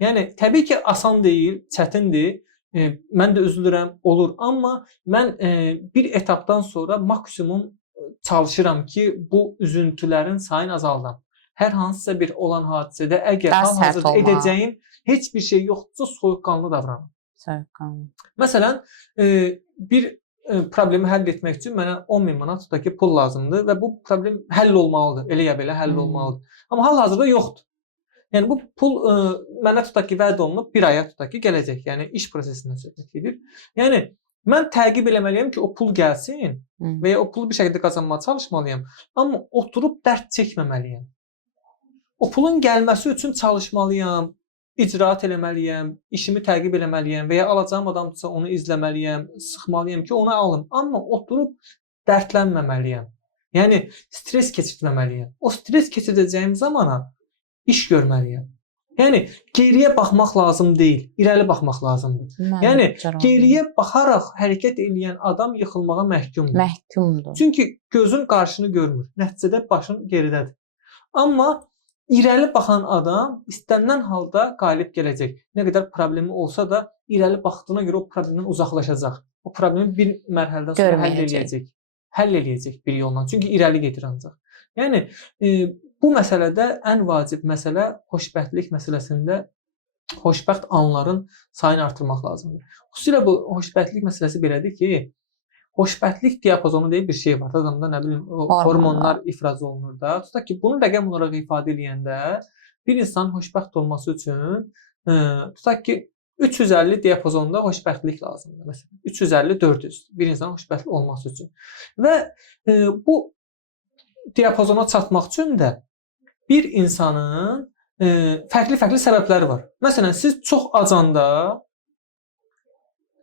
Yəni, təbii ki, asan deyil, çətindir. mən də üzülürəm, olur. Amma mən bir etapdan sonra maksimum çalışıram ki, bu üzüntülərin sayını azaldam. Hər hansısa bir olan hadisədə əgər Daha sərt hal-hazırda olmaq. edəcəyim heç bir şey yoxdursa soyuqqanlı davranıram. Soyuqqanlı. Məsələn, bir problemi həll etmək üçün mənə 10.000 manat tutaq ki, pul lazımdır və bu problem həll olmalıdır. Elə ya belə həll olmalıdır. Amma hal-hazırda yoxdur. Yəni bu pul mənə tutaq ki, vəd olunub, bir aya tutaq ki, gələcək. Yəni iş prosesindən söhbət gedir. Yəni mən təqib eləməliyəm ki, o pul gəlsin və ya o pulu bir şəkildə qazanmağa çalışmalıyam. Amma oturub dərd çəkməməliyəm. O pulun gəlməsi üçün çalışmalıyam, icraat eləməliyəm, işimi təqib eləməliyəm və ya alacağım adamdırsa onu izləməliyəm, sıxmalıyam ki, onu alım. Amma oturub dərdlənməməliyəm. Yəni stres keçirtməməliyəm. O stres keçirəcəyim zamana iş görməliyəm. Yəni geriyə baxmaq lazım deyil, irəli baxmaq lazımdır. Yəni geriyə baxaraq hərəkət edən adam yıxılmağa məhkumdur. Məhkumdur. Çünki gözün qarşını görmür. Nəticədə başın geridədir. Amma irəli baxan adam istənilən halda qalib gələcək. Nə qədər problemi olsa da irəli baxdığına görə o problemdən uzaqlaşacaq. O problemi bir mərhələdən sonra həll eləyəcək. Həll eləyəcək bir yolla. Çünki irəli gedir ancaq. Yəni bu məsələdə ən vacib məsələ xoşbəxtlik məsələsində xoşbəxt anların sayını artırmaq lazımdır. Xüsusilə bu xoşbəxtlik məsələsi belədir ki, xoşbəxtlik diapazonu deyə bir şey var. Adamda nə bilim hormonlar ifraz olunur da. Tutaq ki, bunu rəqəm olaraq ifadə edəndə bir insanın xoşbəxt olması üçün tutaq ki 350 diapazonunda xoşbəxtlik lazımdır məsələn. 350-400 bir insanın xoşbəxt olması üçün. Və bu diapazona çatmaq üçün də bir insanın fərqli-fərqli səbəbləri var. Məsələn, siz çox acanda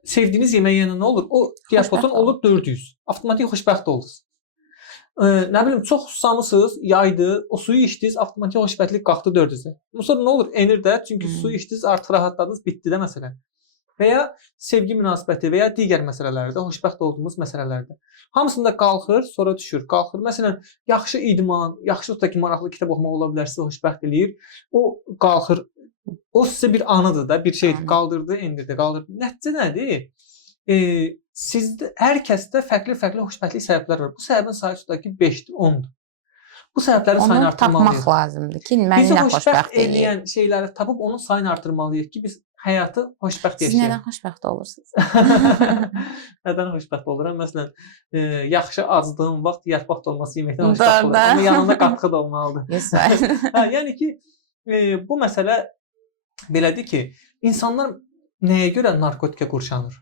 sevdiyiniz yemək yeyəndə nə olur? O diapazon olur 400. Avtomatik xoşbəxt olursunuz. Nə bilim, çox susamısınız, yaydı, o suyu içdiniz, avtomatik xoşbəxtlik qalxdı 400-ə. Sonra nə olur? Enir də, çünki suyu içdiniz, artıq rahatladınız, bitdi də məsələn. Və ya sevgi münasibəti və ya digər məsələlərdə, xoşbəxt olduğumuz məsələlərdə. Hamısında qalxır, sonra düşür, qalxır. Məsələn, yaxşı idman, yaxşı tutaq ki, maraqlı kitab oxumaq ola bilər, sizi xoşbəxt eləyir. O qalxır. O sizə bir anıdır da, bir şeydir. Qaldırdı, endirdi, qaldırdı. Nəticə nədir? Sizdə, hər kəsdə fərqli-fərqli xoşbəxtlik səbəbləri var. Bu səbəbin sayı tutaq ki, 5-dir, 10-dur. Bu səbəblərin sayını artırmalıyıq. Onu tapmaq lazımdır ki, məni nə xoşbəxt eləyən şeyləri tapıb onun sayını artırmalıyıq ki, biz həyatı xoşbəxt yaşayaq. Siz nədən xoşbəxt olursunuz? Nədən xoşbəxt oluram? Məsələn, yaxşı acdığım vaxt yarpaq dolması yeməkdən xoşbəxt oluram. Amma yanında qatıq da olmalıdır. Yəni ki, bu məsələ belədir ki, insanlar nəyə görə narkotikə qurşanır?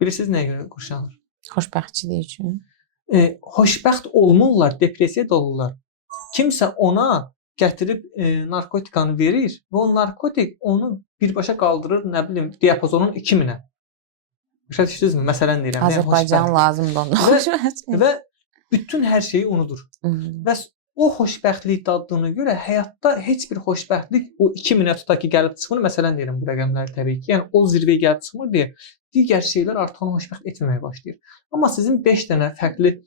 Bilirsiniz nəyə görə qurşanır? Xoşbəxtçilik üçün. Xoşbəxt olmurlar, depressiyaya dolurlar. Kimsə ona gətirib narkotikanı verir və o narkotik onu birbaşa qaldırır, nə bilim, diapazonun 2000-ə. Başa düşdünüzmü? Məsələn deyirəm. Azərbaycan lazımdır ona. Və bütün hər şeyi unudur. Və o xoşbəxtlik daddığına görə həyatda heç bir xoşbəxtlik o 2000-ə tutaq ki, gəlib çıxmır. Məsələn deyirəm bu rəqəmlər təbii ki. Yəni o zirvəyə gəlib çıxmır deyə digər şeylər artıq onu xoşbəxt etməməyə başlayır. Amma sizin 5 dənə fərqli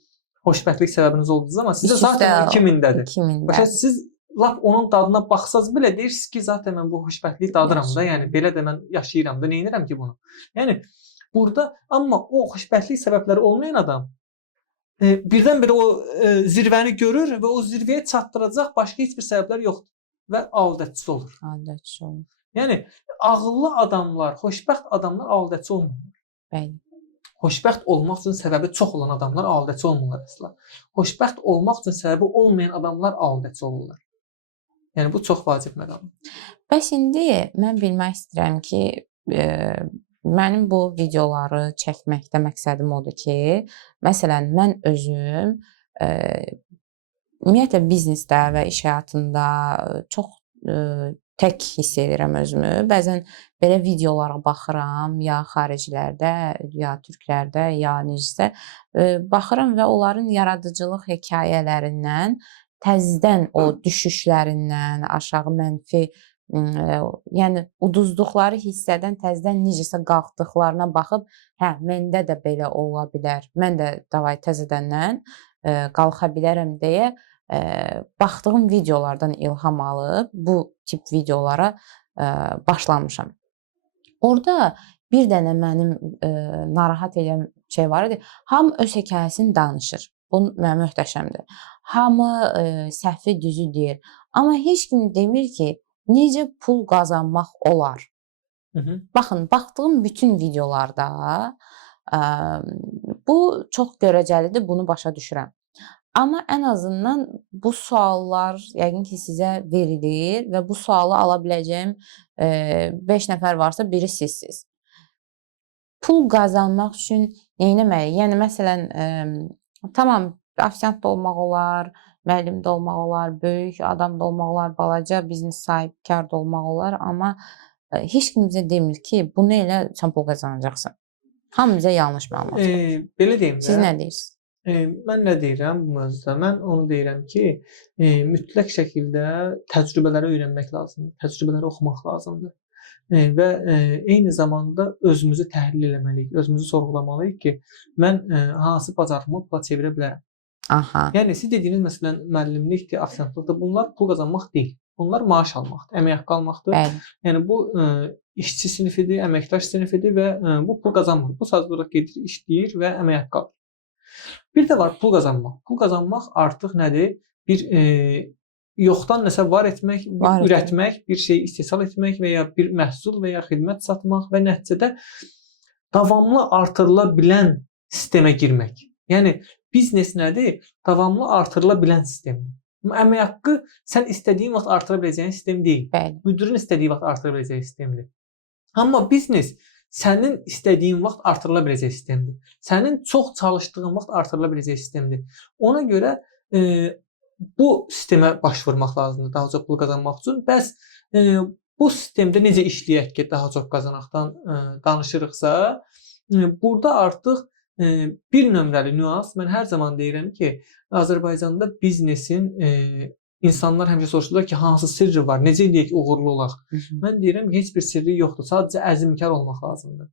xoşbəxtlik səbəbiniz olduğu zaman sizə zaten 2000-dədir. Başa siz lap onun dadına baxsaz belə deyirsiniz ki, zaten mən bu xoşbəxtliyi dadıram da, yəni belə də mən yaşayıram da, nə edirəm ki bunu? Yəni burada amma o xoşbəxtlik səbəbləri olmayan adam birdən-birə o zirvəni görür və o zirvəyə çatdıracaq başqa heç bir səbəblər yoxdur və aldəçisi olur. Aldəçisi olur. Yəni ağıllı adamlar, xoşbəxt adamlar aldəçi olmurlar. Bəli. Xoşbəxt olmaq üçün səbəbi çox olan adamlar aldəçi olmurlar əsla. Xoşbəxt olmaq üçün səbəbi olmayan adamlar aldəçi olurlar. Yəni bu çox vacib məqamdır. Bəs indi mən bilmək istəyirəm ki, mənim bu videoları çəkməkdə məqsədim odur ki, məsələn, mən özüm ümumiyyətlə biznesdə və iş həyatında çox tək hiss edirəm özümü. Bəzən belə videolara baxıram, ya xaricilərdə, ya türklərdə, ya necəsə baxıram və onların yaradıcılıq hekayələrindən, təzədən o düşüşlərindən, aşağı mənfi, yəni uduzduqları hissədən təzədən necəsə qalxdıqlarına baxıb, hə, məndə də belə ola bilər, mən də davay təzədəndən qalxa bilərəm deyə baxdığım videolardan ilham alıb bu tip videolara başlamışam. Orada bir dənə mənim narahat edən şey var idi. Hamı öz hekayəsini danışır. Bu mənə möhtəşəmdir. Hamı səhvi düzü deyir. Amma heç kim demir ki, necə pul qazanmaq olar. Baxın, baxdığım bütün videolarda bu çox görəcəlidir, bunu başa düşürəm. Amma ən azından bu suallar yəqin ki, sizə verilir və bu sualı ala biləcəyim 5 nəfər varsa, biri sizsiniz. Pul qazanmaq üçün nə etməliyik? Yəni, məsələn, tamam, ofisiant da olmaq olar, müəllim də olmaq olar, böyük adam da olmaq olar, balaca biznes sahibkar da olmaq olar, amma heç kim bizə demir ki, bunu elə sən pul qazanacaqsan. Hamı bizə yanlış məlumat verir. Belə deyim də. Siz nə deyirsiniz? Mən nə deyirəm bu mövzuda? Mən onu deyirəm ki, mütləq şəkildə təcrübələri öyrənmək lazımdır, təcrübələri oxumaq lazımdır. Və eyni zamanda özümüzü təhlil etməliyik, özümüzü sorğulamalıyıq ki, mən hansı bacarığımı pula çevirə bilərəm. Aha. Yəni siz dediyiniz məsələn müəllimlikdir, ofisiantlıqdır, bunlar pul qazanmaq deyil. Bunlar maaş almaqdır, əmək haqqı almaqdır. Bəli. Yəni bu işçi sinifidir, əməkdaş sinifidir və bu pul qazanmır. Bu sadəcə olaraq gedir, işləyir və əmək haqqı alır. Bir də var pul qazanmaq. Pul qazanmaq artıq nədir? Bir yoxdan nəsə var etmək, ürətmək, bir şey istehsal etmək və ya bir məhsul və ya xidmət satmaq və nəticədə davamlı artırıla bilən sistemə girmək. Yəni biznes nədir? Davamlı artırıla bilən sistemdir. Əmək haqqı sən istədiyin vaxt artıra biləcəyin sistem deyil. Bəli. Müdirin istədiyi vaxt artıra biləcəyi sistemdir. Amma biznes sənin istədiyin vaxt artırıla biləcək sistemdir. Sənin çox çalışdığın vaxt artırıla biləcək sistemdir. Ona görə bu sistemə baş vurmaq lazımdır daha çox pul qazanmaq üçün. Bəs bu sistemdə necə işləyək ki, daha çox qazanaqdan danışırıqsa, burada artıq bir nömrəli nüans, mən hər zaman deyirəm ki, Azərbaycanda biznesin insanlar həmişə soruşurlar ki, hansı sirri var, necə eləyək uğurlu olaq? Mən deyirəm ki, heç bir sirri yoxdur, sadəcə əzmkar olmaq lazımdır.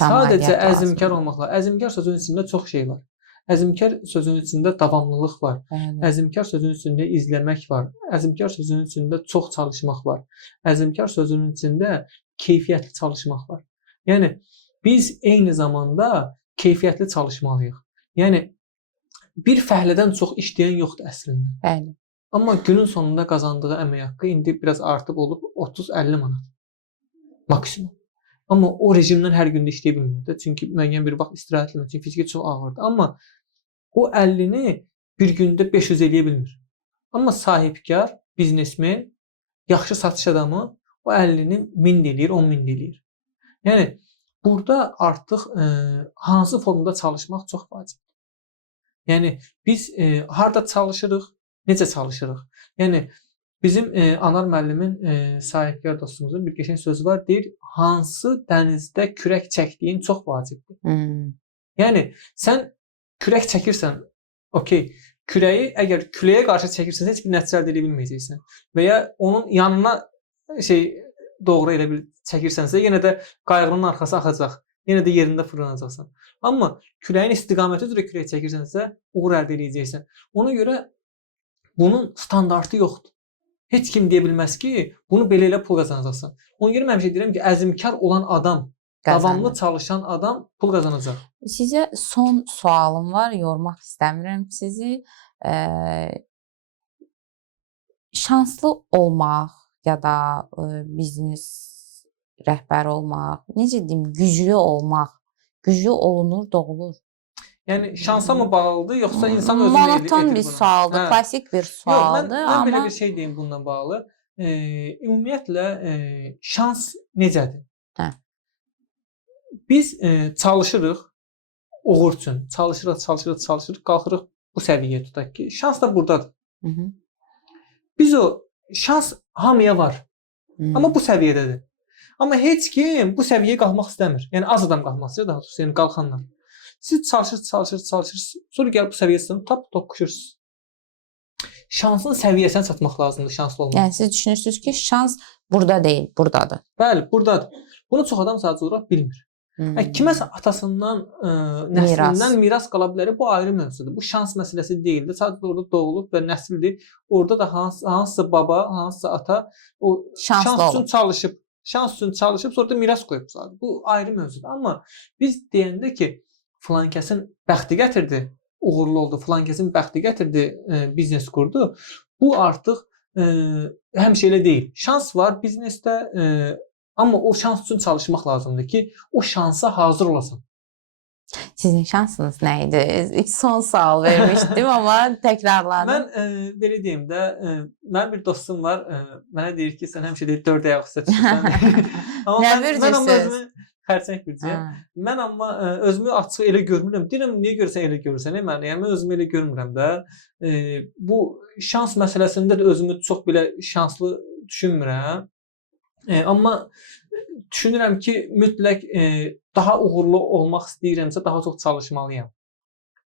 Sadəcə əzmkar olmaq lazımdır. Əzmkar sözünün içində çox şey var. Əzmkar sözünün içində davamlılıq var. Əzmkar sözünün içində izləmək var. Əzmkar sözünün içində çox çalışmaq var. Əzmkar sözünün içində keyfiyyətli çalışmaq var. Yəni biz eyni zamanda keyfiyyətli çalışmalıyıq. Yəni bir fəhlədən çox işləyən yoxdur əslində. Bəli. Amma günün sonunda qazandığı əmək haqqı indi biraz artıb olub 30-50 manat maksimum. Amma o rejimdən hər gün də işləyə bilmir. Çünki müəyyən bir vaxt istirahət etmək üçün fiziki çox ağırdır. Amma o 50-ni bir gündə 500 eləyə bilmir. Amma sahibkar, biznesmen, yaxşı satış adamı o 50-ni 1000 eləyir, 10.000 eləyir. Yəni burada artıq hansı formada çalışmaq çox vacibdir. Yəni biz harda çalışırıq, necə çalışırıq? Yəni bizim Anar müəllimin sahibkar dostumuzun bir qəşəng sözü var, deyir, hansı dənizdə kürək çəkdiyin çox vacibdir. Yəni sən kürək çəkirsən, okey, kürəyi əgər küləyə qarşı çəkirsən, heç bir nəticə əldə edə bilməyəcəksən. Və ya onun yanına doğru elə bir çəkirsənsə, yenə də qayğının arxası axacaq. Yenə də yerində fırlanacaqsan. Amma küləyin istiqaməti üzrə kürək çəkirsənsə, uğur əldə edəcəksən. Ona görə bunun standartı yoxdur. Heç kim deyə bilməz ki, bunu belə pul qazanacaqsan. Ona görə mən həmişə deyirəm ki, əzmkar olan adam, davamlı çalışan adam pul qazanacaq. Sizə son sualım var, yormaq istəmirəm sizi. Şanslı olmaq ya da biznes rəhbəri olmaq, necə deyim, güclü olmaq, güclü olunur, doğulur. Yəni şansa mı bağlıdır, yoxsa insan özünə edir bunu? Monoton bir sualdır, klassik bir sualdır. Yox, mən belə bir şey deyim bununla bağlı. Ümumiyyətlə şans necədir? Biz çalışırıq uğur üçün, çalışırıq, qalxırıq bu səviyyəyə tutaq ki, şans da buradadır. Biz o şans hamıya var. Amma bu səviyyədədir. Amma heç kim bu səviyyəyə qalxmaq istəmir. Yəni az adam qalxmaq istəyir, daha doğrusu, yəni qalxanlar. Siz çalışırsınız, sonra gəlib bu səviyyəsindən tap toqquşursunuz. Şansın səviyyəsinə çatmaq lazımdır şanslı olmaq. Yəni siz düşünürsünüz ki, şans burada deyil, buradadır. Bəli, buradadır. Bunu çox adam sadəcə olaraq bilmir. Kiməsə atasından, nəslindən miras qala bilər, bu ayrı mövzudur. Bu şans məsələsi deyildir. Sadəcə orada doğulub və nəsildir. Orada da hansısa baba, hansısa ata o şans üçün çalışıb. Şans üçün çalışıb sonra da miras qoyub zaten. Bu ayrı mövzudur. Amma biz deyəndə ki, filan kəsin bəxti gətirdi, uğurlu oldu, filan kəsin bəxti gətirdi, biznes qurdu. Bu artıq həmişə elə deyil. Şans var biznesdə, amma o şans üçün çalışmaq lazımdır ki, o şansa hazır olasan. Sizin şansınız nə idi? İlk son sual vermişdim, amma təkrarladım. Mən belə deyim də, mənim bir dostum var, mənə deyir ki, sən həmişə deyir 4 ayaq üstə çıxırsan. Amma mən amma özümü xərçəng bürcüyəm. Mən amma özümü açıq elə görmürəm. Deyirəm, niyə görürsən elə görürsən? Yəni mən özümü elə görmürəm də. Bu şans məsələsində də özümü çox belə şanslı düşünmürəm. Amma düşünürəm ki, mütləq daha uğurlu olmaq istəyirəmsə daha çox çalışmalıyam.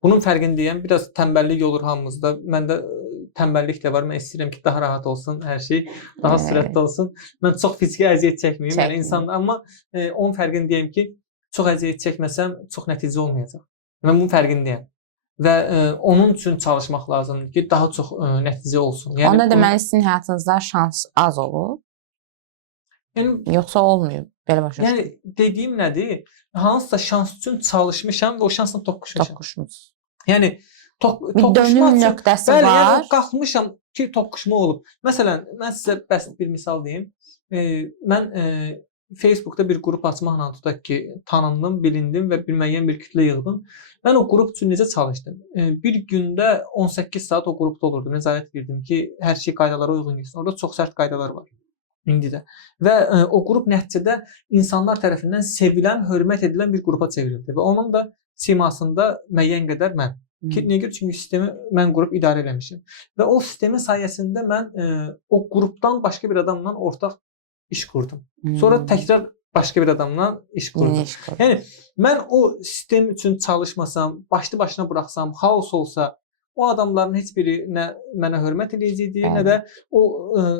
Bunun fərqindəyəm. Biraz tənbəllik olur hamımızda. Məndə tənbəllik də var. Mən istəyirəm ki, daha rahat olsun hər şey, daha sürətli olsun. Mən çox fiziki əziyyət çəkməyim. Yəni insan, amma onun fərqindəyəm ki, çox əziyyət çəkməsəm çox nəticə olmayacaq. Mən bunun fərqindəyəm. Və onun üçün çalışmaq lazımdır ki, daha çox nəticə olsun. Yəni onda deməli sizin həyatınızda şans az olub? Yəni yoxsa olmayıb? Belə başa düşdüm. Yəni dediyim nədir? Hansısa şans üçün çalışmışam və o şansla toqquşmuşam. Yəni bir dönüm nöqtəsi var. Bəli, yəni qalxmışam ki, toqquşma olub. Məsələn, mən sizə bəsit bir misal deyim. Mən Facebookda bir qrup açmaqla tutaq ki, tanındım, bilindim və bir müəyyən bir kütlə yığdım. Mən o qrup üçün necə çalışdım? Bir gündə 18 saat o qrupda olurdum. Nəzarət edirdim ki, hər şey qaydalara uyğun getsin. Orada çox sərt qaydalar var. İndi də. Və o qrup nəticədə insanlar tərəfindən sevilən, hörmət edilən bir qrupa çevrildi və onun da simasında müəyyən qədər mən. Niyə görə? Çünki sistemi mən qrup idarə eləmişəm. Və o sistemin sayəsində mən o qrupdan başqa bir adamla ortaq iş qurdum. Sonra təkrar başqa bir adamla iş qurdum. Yəni mən o sistem üçün çalışmasam, başlı başına buraxsam, xaos olsa, o adamların heç biri nə mənə hörmət eləyəcəkdi, nə də o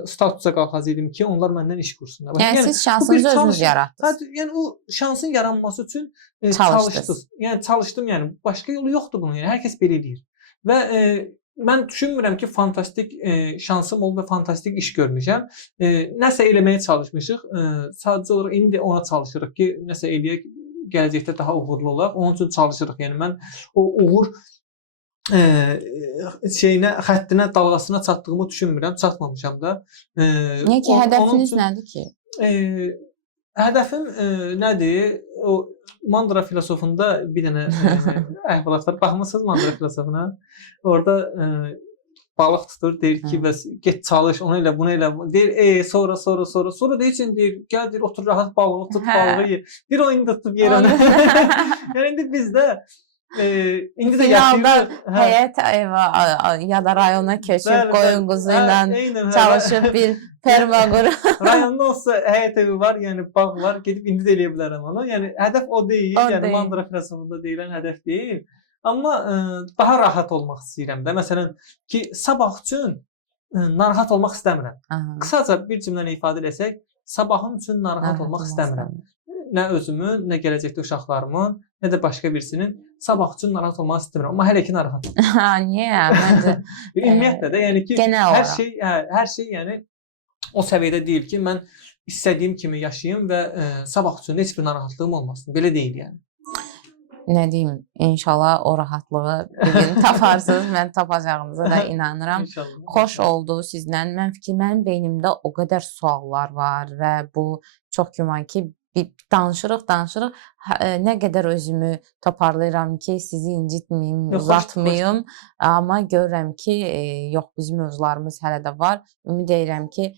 statusa qalxacaqdım ki, onlar məndən iş qursunlar. Yəni siz şansınızı özünüz yaratdınız. Yəni o şansın yaranması üçün çalışdınız. Yəni çalışdım, yəni başqa yolu yoxdur bunun. Yəni hər kəs belə eləyir. Və mən düşünmürəm ki, fantastik şansım olub və fantastik iş görmüşəm. Nəsə eləməyə çalışmışıq. Sadəcə olaraq indi ona çalışırıq ki, nəsə eləyək, gələcəkdə daha uğurlu olaq. Onun üçün çalışırıq. Yəni mən o uğur xəttinə, dalğasına çatdığımı düşünmürəm, çatmamışam da. Niyə ki, hədəfiniz nədir ki? Hədəfim nədir? O Mandra filosofunda bir dənə əhvalat var. Baxmısınız Mandra filosofuna? Orada balıq tutur, deyir ki, bəs get çalış, onu elə, bunu elə. Deyir, sonra deyir ki, deyir, gəl deyir, otur rahat balığı tut, balığı ye. Deyir, o indi tutub yer onu. Yəni indi bizdə indi də yaşayırıq. Həyət ya da rayona köçüb qoyun quzu ilə çalışıb bir ferma qurub. Rayonda olsa həyət evi var, yəni bağ var, gedib indi də eləyə bilərəm onu. Yəni hədəf o deyil, yəni Mandra filosofunda deyilən hədəf deyil. Amma daha rahat olmaq istəyirəm də. Məsələn ki, sabah üçün narahat olmaq istəmirəm. Qısaca bir cümlə ifadə etsək, sabahın üçün narahat olmaq istəmirəm. Nə özümün, nə gələcəkdə uşaqlarımın, nə də başqa birisinin sabah üçün narahat olmaq istəmirəm. Amma hələ ki narahatam. Niyə? Məncə ümumiyyətlə də, yəni ki, hər şey yəni o səviyyədə deyil ki, mən istədiyim kimi yaşayım və sabah üçün heç bir narahatlığım olmasın. Belə deyil yəni. Nə deyim, inşallah o rahatlığı bir gün taparsınız. Mən tapacağınıza da inanıram. Xoş oldu sizlə. Mənim beynimdə o qədər suallar var və bu çox güman ki, danışırıq. Nə qədər özümü toparlayıram ki, sizi incitməyim, uzatmayım. Amma görürəm ki, yox, bizim mövzularımız hələ də var. Ümid edirəm ki,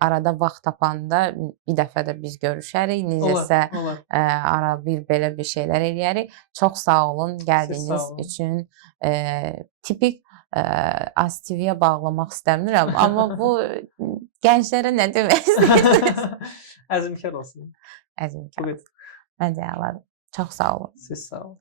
arada vaxt tapanda bir dəfə də biz görüşərik. Necəsə ara bir belə bir şeylər eləyərik. Çox sağ olun gəldiyiniz üçün. Tipik ASTV-yə bağlamaq istəmirəm. Amma bu gənclərə nə demək istəyirsiniz? Əzmkar olsun. Əzmkar. Məncə əladır. Çox sağ olun. Siz sağ olun.